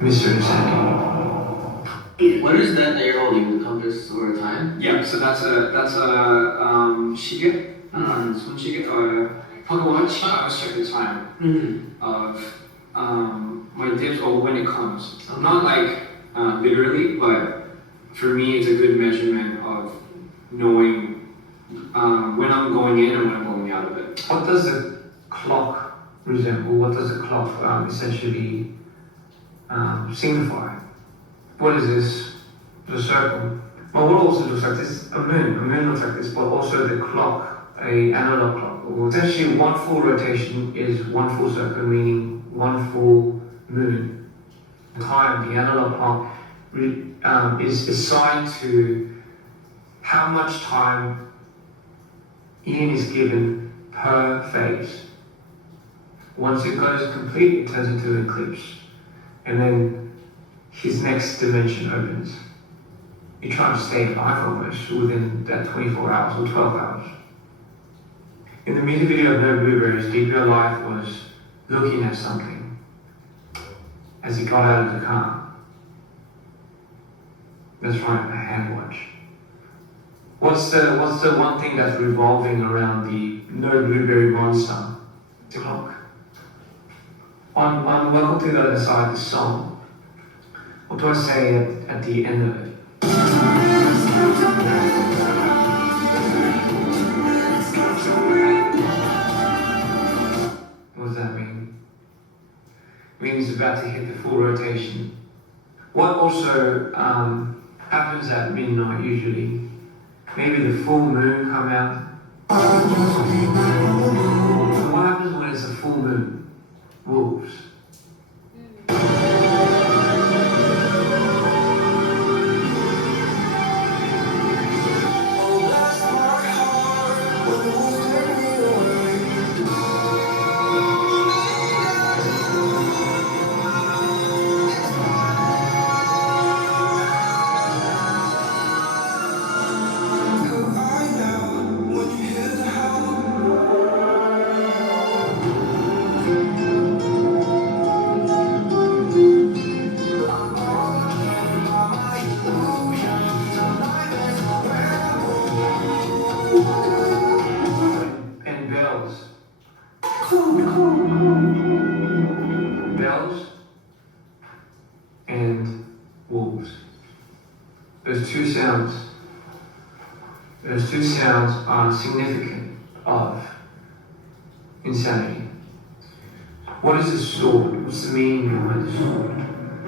Mr. Insanity. What is that you're holding? The compass or a time? Yeah, so that's a shige. So shige or pocket watch. I always check the time of my dips or when it comes. Not like literally, but for me, it's a good measurement of knowing when I'm going in and when I'm going out of it. What does the clock resemble? What does the clock essentially signify? What is this? The circle. Well, what also looks like this? A moon. A moon looks like this, but also the clock, a analog clock. Well, essentially, one full rotation is one full circle, meaning one full moon. Time, the analog clock, is assigned to how much time Ian is given per phase. Once it goes complete, it turns into an eclipse. And then his next dimension opens. You're trying to stay alive almost within that 24 hours or 12 hours. In the music video of No Blueberries, DPR IAN was looking at something as he got out of the car. That's right, a hand watch. What's the one thing that's revolving around the No Blueberry monster? The clock. On Welcome to the Other Side, the song, what do I say at the end of it? What does that mean? It means it's about to hit the full rotation. What also happens at midnight usually? Maybe the full moon come out. So what happens when it's a full moon? Wolves. And bells. Bells and wolves. Those two sounds are significant of insanity. What is the sword? What's the meaning behind the sword?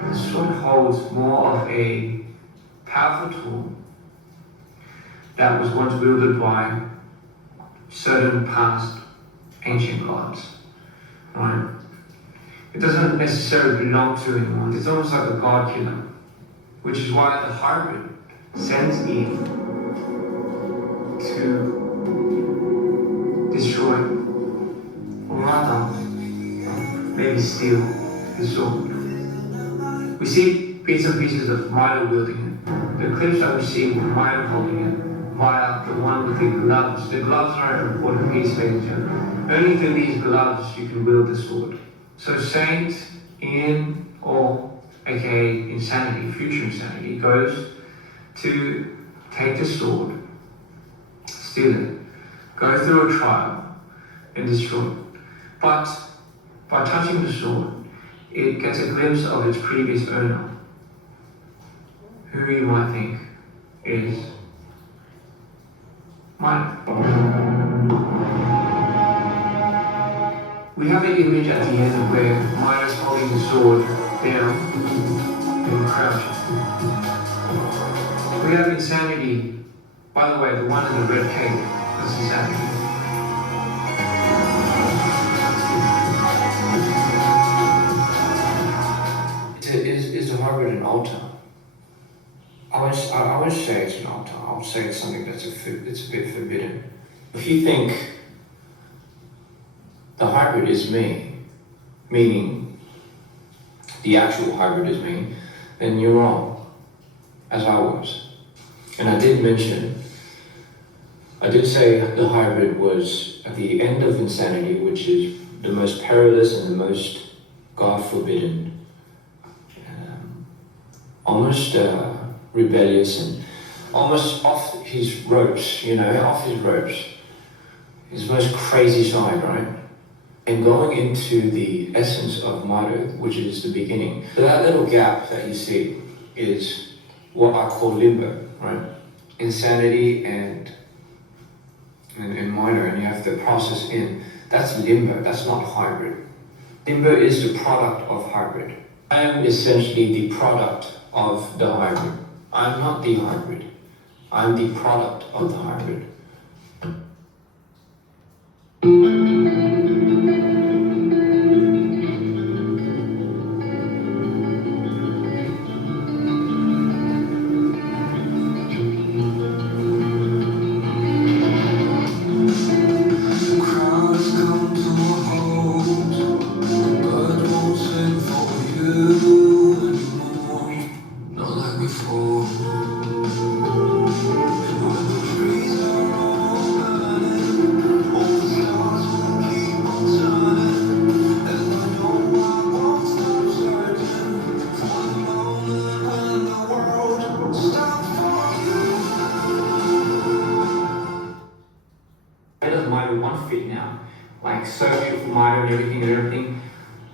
The sword holds more of a powerful tool that was once wielded by certain past ancient gods, right? It doesn't necessarily belong to anyone. It's almost like a god killer, which is why the hybrid sends in to destroy, or rather, maybe steal the sword. We see bits and pieces of Mito wielding it. The clips that we see with Mito holding it via the one with the gloves. The gloves are an important piece, ladies and gentlemen. Only through these gloves you can wield the sword. So Saint Ian, or aka Insanity, future Insanity, goes to take the sword, steal it, go through a trial, and destroy it. But by touching the sword, it gets a glimpse of its previous owner, who you might think is Mito. We have an image at the end where Mito's holding the sword down and crouching. We have Insanity. By the way, the one in the red cape, that's Insanity. Is the hybrid an altar? I would say it's an altar. I would say it's something that's it's a bit forbidden. If you think the hybrid is me, meaning the actual hybrid is me, then you're wrong, as I was. And I did mention I did say the hybrid was at the end of insanity, which is the most perilous and the most God forbidden, almost rebellious and almost off his ropes, off his ropes. His most crazy side, right? And going into the essence of Mito, which is the beginning. So that little gap that you see is what I call limbo, right? Insanity and Mito, and you have to process in. That's limbo, that's not hybrid. Limbo is the product of hybrid. I am essentially the product of the hybrid. I'm not the hybrid. I'm the product of the hybrid. Crowds come to a halt, but won't sing for you anymore, not like before. When the trees are all burning, all the stars will keep on turning, and I know I won't stop searching for the moment when the world stops for you. Where does Mito want fit now? Like so beautiful Mito and everything.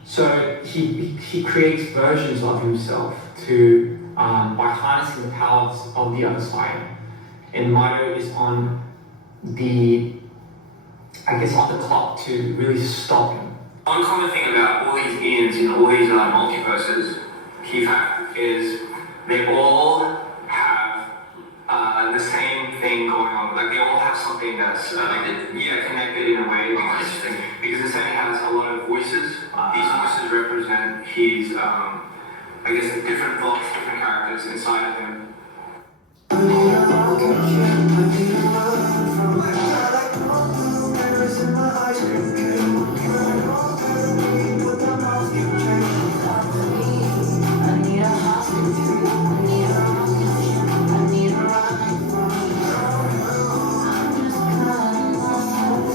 So he creates versions of himself to by harnessing the powers of the other side. And Mito is on the clock to really stop him. One common thing about all these IANs and all these multiverses he's had is they all have the same thing going on. Like they all have something that's connected in a way because the same has a lot of voices. These voices represent his different thoughts, different characters inside of him. I need a rocket ship, I need a run from like blueberries in my ice cream cake. Like all Halloween with the mouth you change. I need a hostage, I need a rocket ship, I need a run from you. I'm just cutting off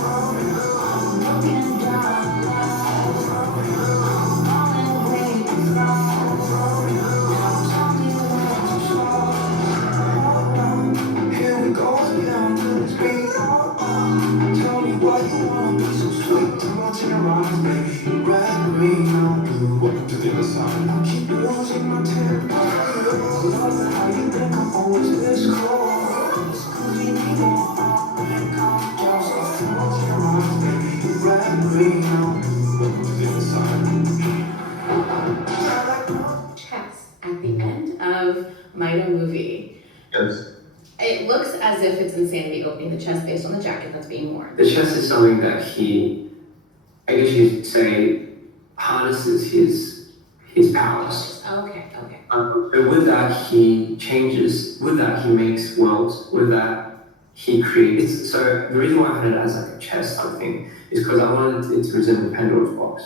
from you. I'm looking down from you. Falling way from you. Now tell me when to stop. Here we go again to this beat. Tell me why you wanna be so sweet. I'm watching your eyes, baby. Red, green, or blue. Welcome to the other side. I keep losing my temper. Love how you think I'm always this close. Cause you need more and come just I'm watching your eyes, baby. Red, green, or blue. Welcome to the other side. Chest at the end of Mito movie. Yes. It looks as if it's insanity opening the chest based on the jacket that's being worn. The chest is something that he, I guess you'd say, harnesses his powers. Okay. So with that, he changes. With that, he makes worlds. With that, he creates. So the reason why I had it as like a chest thing is because I wanted it to resemble Pandora's box.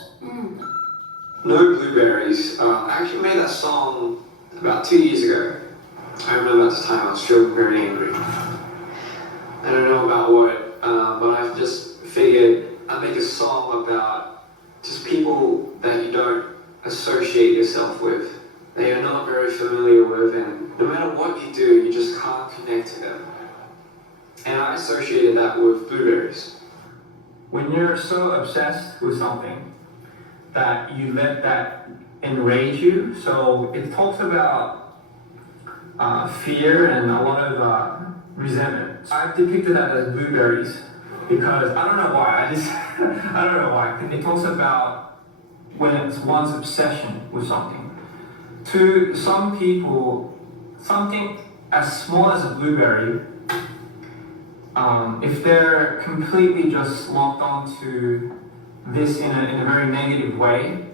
No Blueberries. I actually made that song about 2 years ago. I remember at the time I was feeling very angry. I don't know about what, but I just figured I'd make a song about just people that you don't associate yourself with, that you're not very familiar with, and no matter what you do, you just can't connect to them. And I associated that with blueberries. When you're so obsessed with something that you let that enrage you, so it talks about fear and a lot of resentment. I've depicted that as blueberries because I don't know why. I don't know why. It talks about when it's one's obsession with something. To some people, something as small as a blueberry, if they're completely just locked onto this in a very negative way,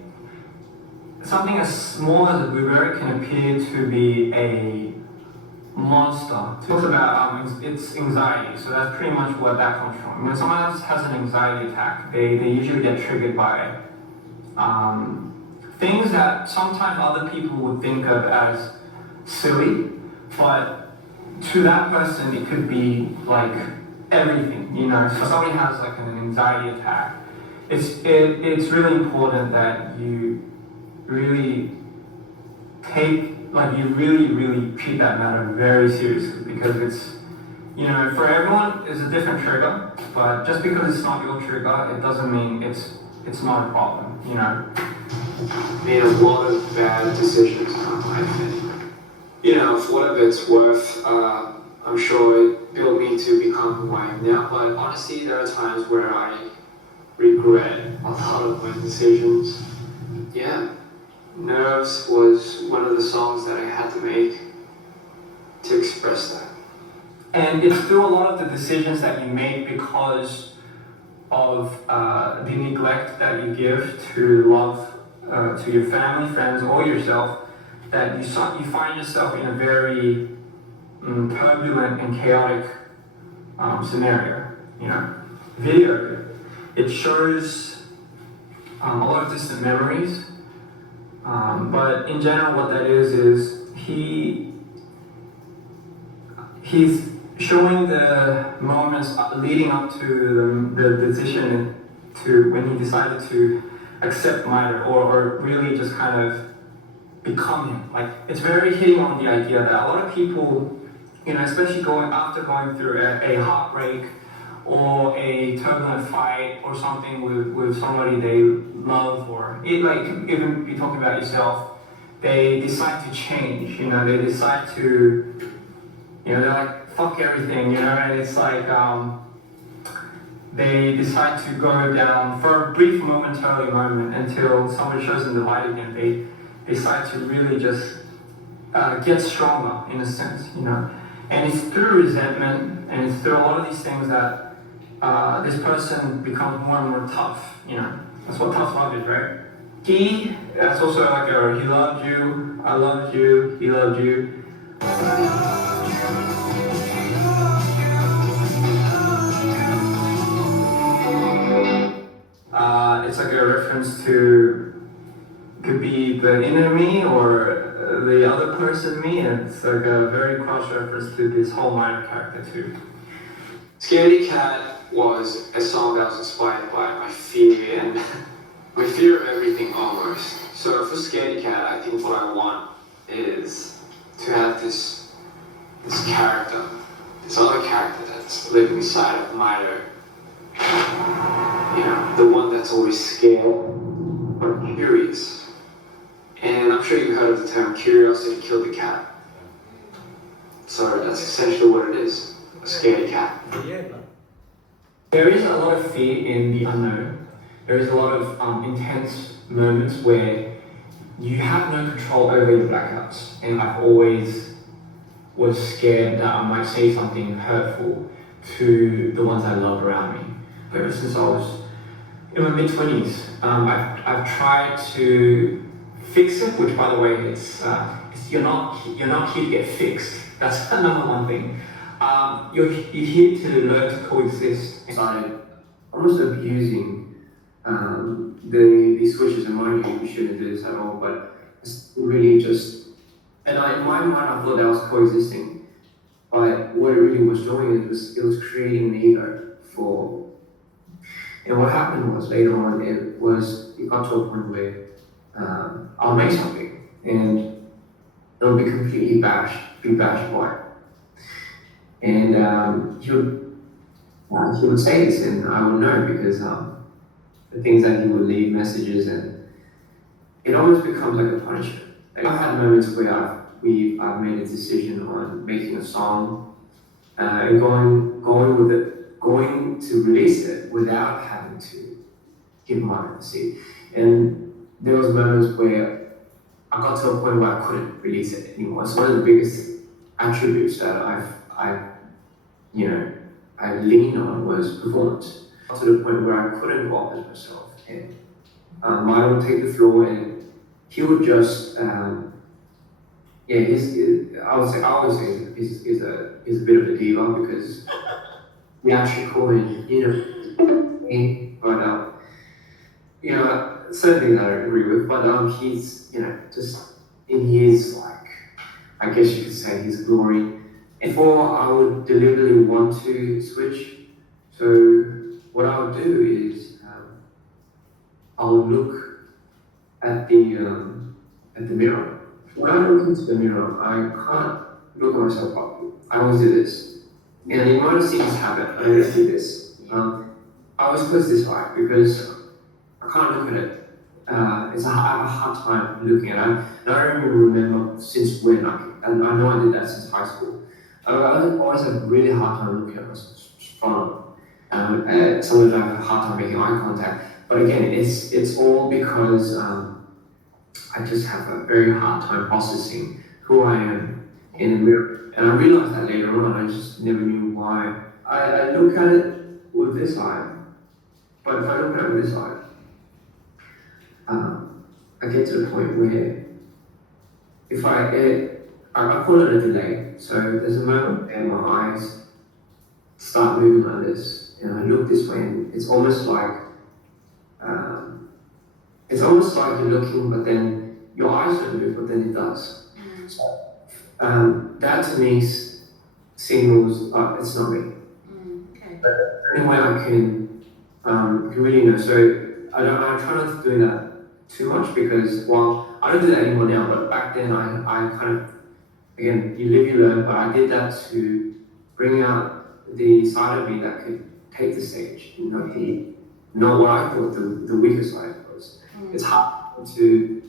something as small as a blueberry can appear to be a monster. It talks about it's anxiety, so that's pretty much what that comes from. When someone else has an anxiety attack, they usually get triggered by things that sometimes other people would think of as silly, but to that person it could be like everything, you know. So somebody has like an anxiety attack, it's really important that you really really treat that matter very seriously, because it's, you know, for everyone it's a different trigger, but just because it's not your trigger, it doesn't mean it's not a problem, you know. Made a lot of bad decisions in my life, and you know, for whatever it's worth, I'm sure it built me to become who I am now. But honestly, there are times where I regret a lot of my decisions. Yeah, Nerves was one of the songs that I had to make to express that. And it's through a lot of the decisions that you make because of the neglect that you give to love, to your family, friends, or yourself, that you find yourself in a very turbulent and chaotic scenario. You know, video, it shows a lot of distant memories, but in general, what that is he's showing the moments leading up to the decision to when he decided to accept Mito, or really just kind of become him. Like, it's very hitting on the idea that a lot of people, you know, especially after going through a heartbreak or a turbulent fight or something with somebody they love, or even be talking about yourself, they decide to change, you know, they decide to, you know, they're like, fuck everything, you know, and it's like, they decide to go down for a brief momentary moment until somebody shows them the light again. They decide to really just get stronger, in a sense, you know. And it's through resentment, and it's through a lot of these things that this person becomes more and more tough, you know. That's what tough love is, right? That's also like he loved you, I loved you, he loved you. It's like a reference to, could be the inner me or the other person me, and it's like a very cross reference to this whole minor character too. Scaredy Cat was a song that was inspired by my fear and my fear of everything almost. So for Scaredy Cat, I think what I want is to have this character, this other character that's living inside of Mito. You know, the one that's always scared but curious. And I'm sure you've heard of the term curiosity killed the cat. So that's essentially what it is, a scaredy cat. There is a lot of fear in the unknown. There is a lot of intense moments where you have no control over your blackouts. And I've always was scared that I might say something hurtful to the ones I love around me. Ever since I was in my mid-20s, I've tried to fix it, which, by the way, it's you're not here to get fixed. That's the number one thing. You're here to learn to coexist. Started almost abusing the switches, and mind you, we shouldn't do this at all, but it's really just, and in my mind I thought that was coexisting, but what it really was doing it was creating an ego for. And what happened was later on, it got to a point where I'll make something and it'll be completely bashed white. And he would say this, and I would know because the things that he would leave messages, and it almost becomes like a punishment. Like, I've had moments where I've made a decision on making a song and going to release it without having to give my seat. And there was moments where I got to a point where I couldn't release it anymore. It's one of the biggest attributes that I leaned on was performance. To the point where I couldn't go up as myself. And Mito would take the floor, and he would just I would say he's a bit of a diva, because we actually call him, but certain things I don't agree with, but he's, just in his, like, I guess you could say his glory. And before I would deliberately want to switch, So what I would do is I would look at the mirror. When I look into the mirror, I can't look at myself properly. I always do this, and you might have seen this habit. I always do this. I always close this eye because I can't look at it. I have a hard time looking at it. And I don't even remember since when. And I know I did that since high school. I always have a really hard time looking at myself front. Sometimes I have a hard time making eye contact. But again, it's all because I just have a very hard time processing who I am in the mirror. And I realized that later on. I just never knew why. I look at it with this eye, but if I look at it with this eye, I get to the point where if I call it a delay. So there's a moment where my eyes start moving like this, and I look this way, and it's almost like you're looking, but then your eyes don't move, but then it does. So that to me signals it's not me. Okay. But anyway, I can really know. So I try not to do that too much because, well, I don't do that anymore now, but back then I kind of, again, you live, you learn, but I did that to bring out the side of me that could take the stage, not what I thought the weaker side was. It's hard to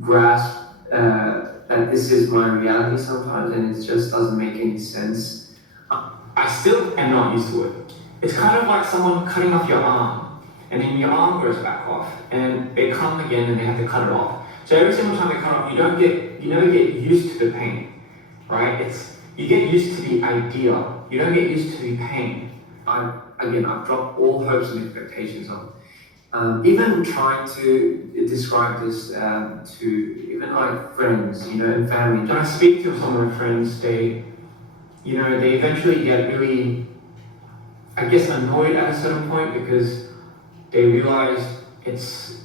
grasp that this is my reality sometimes, and it just doesn't make any sense. I still am not used to it. It's kind of like someone cutting off your arm, and then your arm grows back off, and they come again and they have to cut it off. So every single time they cut off, you never get used to the pain, right? You get used to the idea. You don't get used to the pain. I've dropped all hopes and expectations on. Even trying to describe this to even like friends, and family. When I speak to some of my friends, they eventually get really, I guess, annoyed at a certain point because they realize it's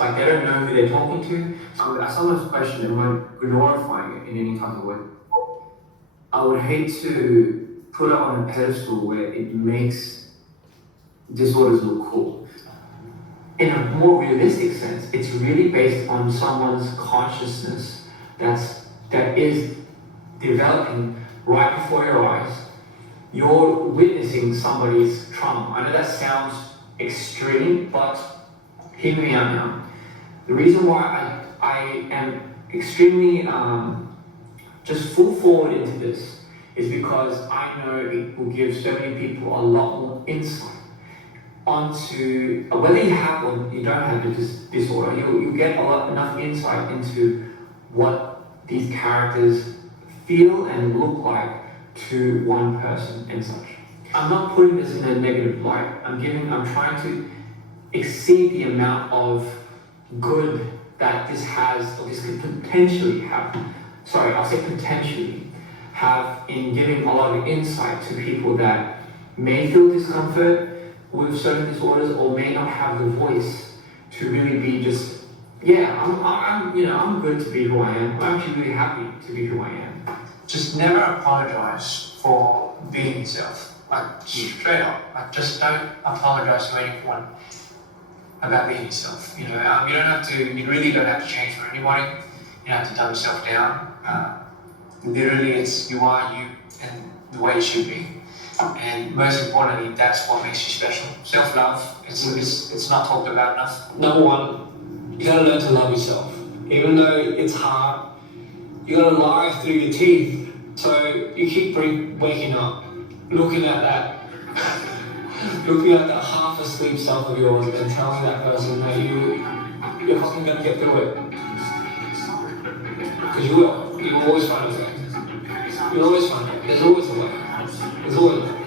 like they don't know who they're talking to. I sometimes question, am I glorifying it in any type of way? I would hate to put it on a pedestal where it makes disorders look cool. In a more realistic sense, it's really based on someone's consciousness that is developing right before your eyes. You're witnessing somebody's trauma. I know that sounds extreme, but hear me out now. The reason why I am extremely just full forward into this is because I know it will give so many people a lot more insight onto whether you have or you don't have this disorder. You get enough insight into what these characters feel and look like to one person and such. I'm not putting this in a negative light. I'm trying to exceed the amount of good that this has, or this could potentially have. Sorry, I'll say potentially have in giving a lot of insight to people that may feel discomfort with certain disorders or may not have the voice to really be just, I'm good to be who I am. I'm actually really happy to be who I am. Just never apologize for being yourself. Like, straight up. Like, just don't apologize to anyone about being yourself. You really don't have to change for anybody. You don't have to dumb yourself down. Literally, it's you are you and the way it should be. And most importantly, that's what makes you special. Self-love, it's not talked about enough. Number one, you gotta learn to love yourself. Even though it's hard, you gotta lie through your teeth. So you keep waking up, looking at that half asleep self of yours and telling that person that you're fucking gonna get through it. Because you will. You will always find a way. You'll always find a way. There's always a way. There's always a way.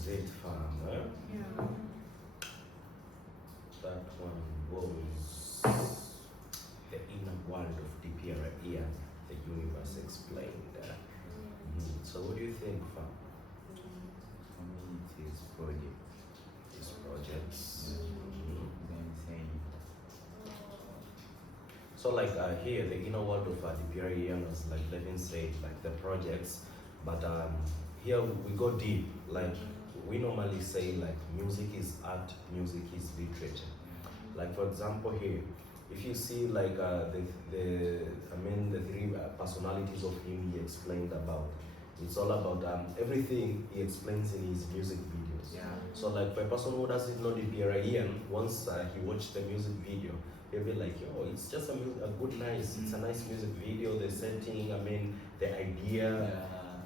was it, fam? Huh? Yeah. That one was the inner world of DPR IAN, the universe explained. So what do you think, fam? For me, it is project. These projects. So like here, the inner world of DPR IAN, as like Levin said, like the projects, but here we go deep. Like we normally say, like music is art, music is literature. Like for example here, if you see like the three personalities of him he explained about, it's all about everything he explains in his music videos. Yeah. So like for a person who doesn't know DPR IAN, once he watched the music video, he'll be like, yo, it's just a good nice, it's a nice music video, the setting, the idea,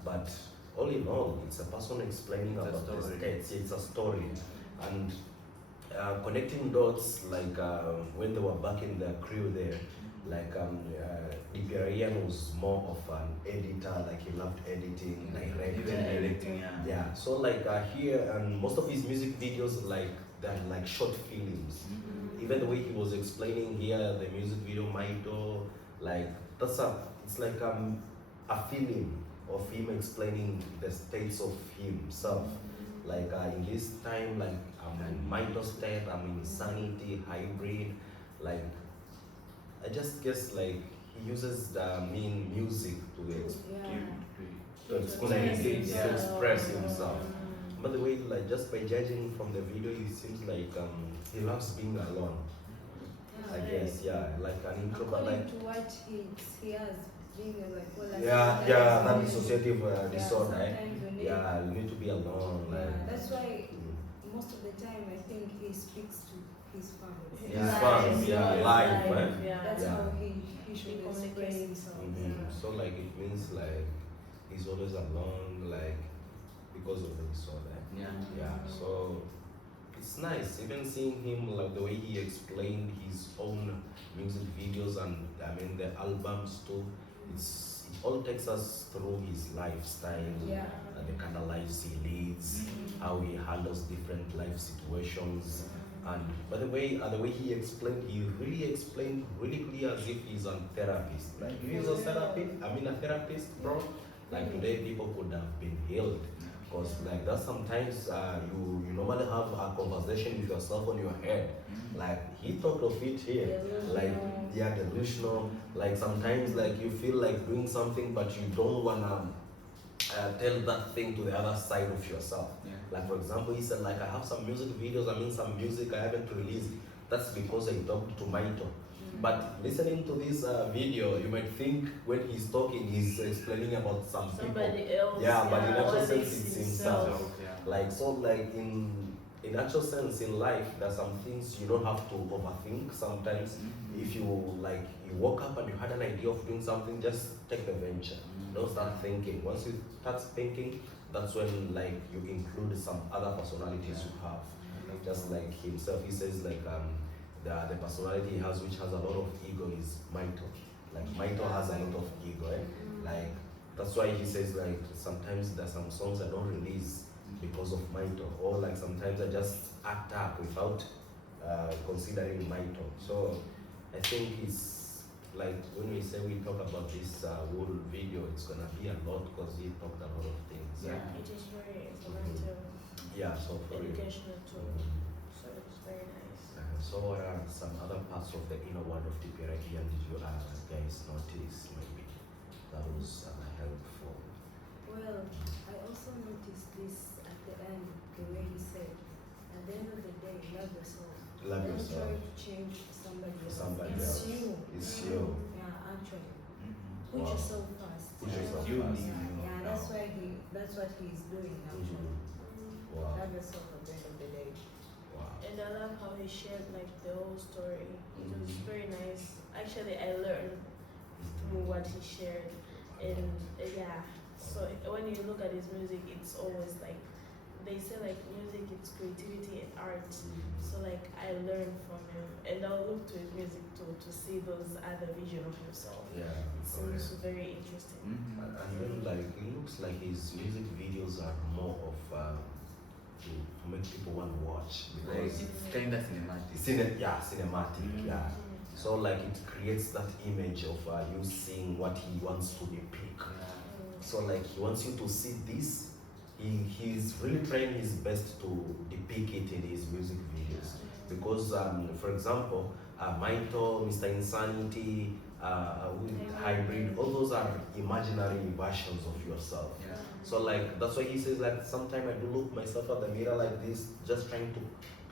but all in all, it's a person explaining about the states, it's a story. And connecting dots, like when they were back in the crew there, like DPR IAN was more of an editor, like he loved editing, directing. Yeah, so like here, and most of his music videos, like they're like short films. Even the way he was explaining here, the music video Mito, like it's like a film of him explaining the states of himself. Like in this time, like I'm in Mito state, I'm in sanity, hybrid, like I just guess like he uses the music to express himself. By the way, like just by judging from the video, it seems like he loves being alone. I guess, yeah, like an introvert, like to what he has being like that dissociative disorder. sometimes you need- Yeah, you need to be alone. Yeah, Like that's why most of the time I think he speaks to his fans. his fans, live, right? That's Yeah. how he should express himself. So like it means like he's always alone, like because of the disorder. Yeah. So it's nice even seeing him, like the way he explained his own music videos and the albums too. It all takes us through his lifestyle, the kind of lives he leads, how he handles different life situations. And by the way he explained, he really explained really clear as if he's a therapist. Like if he's a therapist, bro, like today people could have been healed. Because like that sometimes you normally have a conversation with yourself on your head. Like he talked of it here. Like delusional. Like sometimes like you feel like doing something but you don't wanna tell that thing to the other side of yourself. Like for example, he said like I have some music videos, some music I haven't released. That's because I talked to Mito. But listening to this video, you might think when he's talking, he's explaining about somebody else. Yeah, but in actual sense, it's it's himself. Like so, like in actual sense, in life, there's some things you don't have to overthink. Sometimes, if you woke up and you had an idea of doing something, just take the venture. Don't start thinking. Once you start thinking, that's when like you include some other personalities you have. Just like himself, he says like the personality he has, which has a lot of ego, is Mito. Like Mito has a lot of ego, Like that's why he says like sometimes there's some songs I don't release because of Mito, or like sometimes I just act up without considering Mito. So I think it's like when we say we talk about this whole video, it's gonna be a lot because he talked a lot of things. It is very informative. So for real. Educational too. So it's very nice. So what are some other parts of the inner world of DPR IAN did you guys notice maybe that was helpful? Well, I also noticed this at the end, the way he said, at the end of the day, love yourself. Love Don't yourself. try to change somebody else. Somebody It's else. you. It's you. Yeah, actually. Put Wow. yourself first. Put yourself Yeah, first. yeah, that's what he's doing actually. Wow. Love yourself at the end of the day. Wow. And I love how he shared like the whole story. It was very nice. Actually, I learned through what he shared, and So when you look at his music, it's always like they say like music, it's creativity and art. So like I learned from him, and I'll look to his music too to see those other vision of himself. Yeah. It seems very interesting. And then like it looks like his music videos are more of to make people want to watch Like, because it's kind of cinematic. Cinematic, yeah. So like it creates that image of you seeing what he wants to depict. So like he wants you to see this. He's really trying his best to depict it in his music videos. Because for example, Mito, Mr. Insanity, Hybrid, all those are imaginary versions of yourself. So like that's why he says like sometimes I do look myself at the mirror like this, just trying to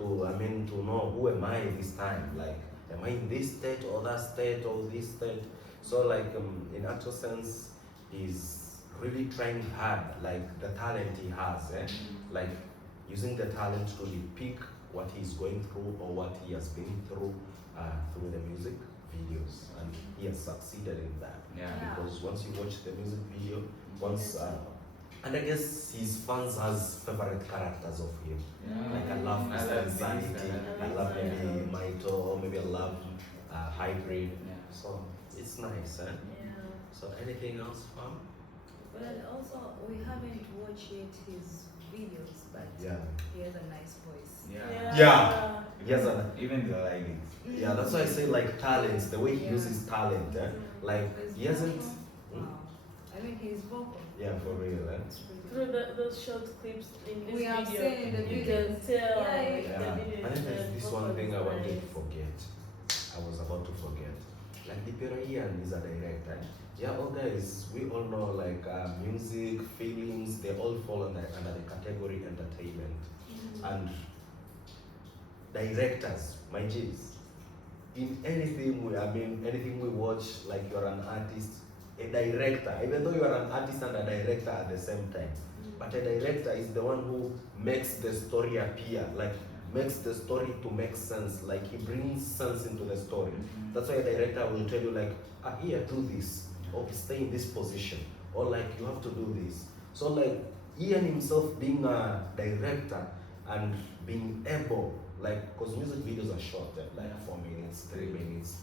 know who am I this time? Like am I in this state or that state or this state? So like in actual sense, he's really trying hard, like the talent he has, like using the talent to depict what he's going through or what he has been through the music videos, and he has succeeded in that. Because once you watch the music video, and I guess his fans has favorite characters of him. Like I love Mr. Insanity, I love maybe Mito, or maybe I love Hybrid. So it's nice, So anything else, fam? Well, also we haven't watched yet his videos, but he has a nice voice. He has Even the like it. Yeah, that's why I say like talents, the way he uses talent, like he hasn't. I mean, his vocal. Yeah, for real, Through those short clips in this We video, have seen the you videos. can tell Yeah, the video. and then there's this one thing I wanted to forget. I was about to forget. Like DPR IAN is a director. Yeah, all guys, we all know like music, films, they all fall under the category entertainment. And directors, my G's, in anything we watch, like you're an artist, a director, even though you are an artist and a director at the same time, but a director is the one who makes the story appear, like makes the story to make sense, like he brings sense into the story. That's why a director will tell you like, here, do this, or stay in this position, or like you have to do this. So like Ian himself being a director and being able, like, because music videos are short, like 4 minutes, 3 minutes,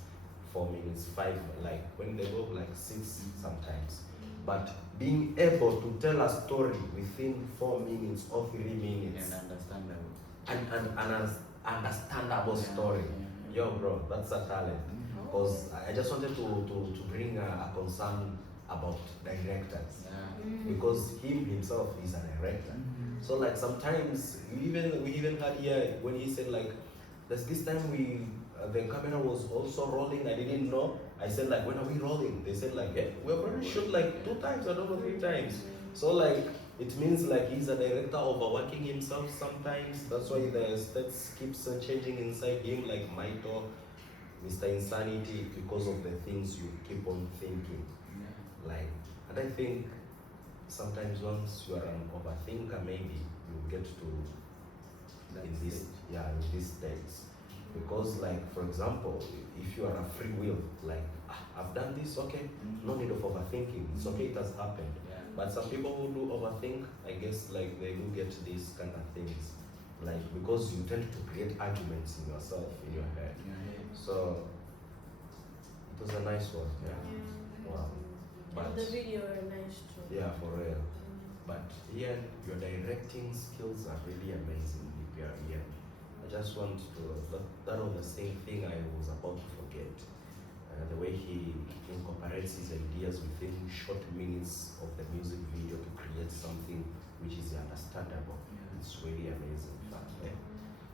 4 minutes, 5, like when they go like 6 sometimes. But being able to tell a story within 4 minutes or 3 minutes And understandable. and an understandable story. Yo, bro, that's a talent. Because I just wanted to bring a concern about directors. Because himself is a director. So like sometimes we even had here when he said like there's this time the camera was also rolling, I didn't know. I said like, when are we rolling? They said like, yeah, we're going to shoot like 2 times or 3 times. So like it means like he's a director overworking himself sometimes. That's why the stats keeps changing inside him, like Mito, Mr. Insanity, because of the things you keep on thinking. Like, and I think sometimes once you are an overthinker, maybe you get to in these states. Because like, for example, if you are a free will, like, I've done this, okay, no need of overthinking, it's okay, it has happened. But some people who do overthink, I guess like they do get these kind of things. Like, because you tend to create arguments in yourself, in your head. So, it was a nice one, Wow. And the video are nice too. Yeah, for real. But Ian, your directing skills are really amazing, Ian. I just want to, that was the same thing I was about to forget. The way he incorporates his ideas within short minutes of the music video to create something which is understandable. It's really amazing, fam.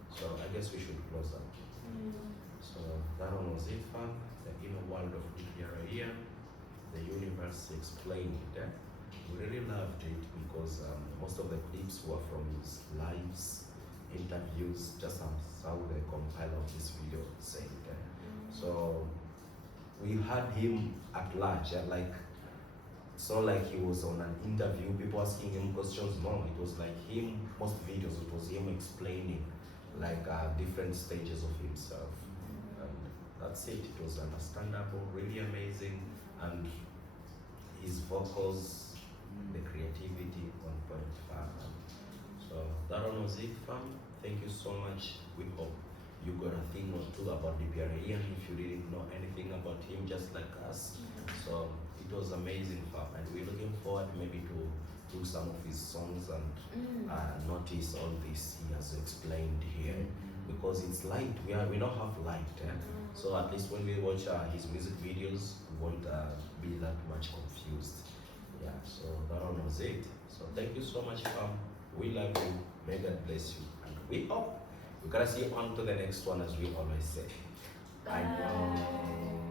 So I guess we should close up. So that one was it, fam. The inner world of DPR IAN, the universe explained. We really loved it because most of the clips were from his lives, interviews, just as how the compiler of this video said. So we had him at large, like, so like he was on an interview, people asking him questions. No, it was like him, most videos, it was him explaining like different stages of himself. And that's it, it was understandable, really amazing, and his vocals, the creativity on point, fam. So that one was it, fam. Thank you so much. We hope you got a thing or two about DPR IAN if you didn't know anything about him, just like us. So it was amazing, fam, and we're looking forward maybe to through some of his songs and notice all this he has explained here, because it's light. We don't have light, so at least when we watch his music videos, we won't be that much confused. Yeah, so that one was it. So thank you so much, fam. We love you. May God bless you, and we hope we're gonna see you on to the next one, as we always say. Bye.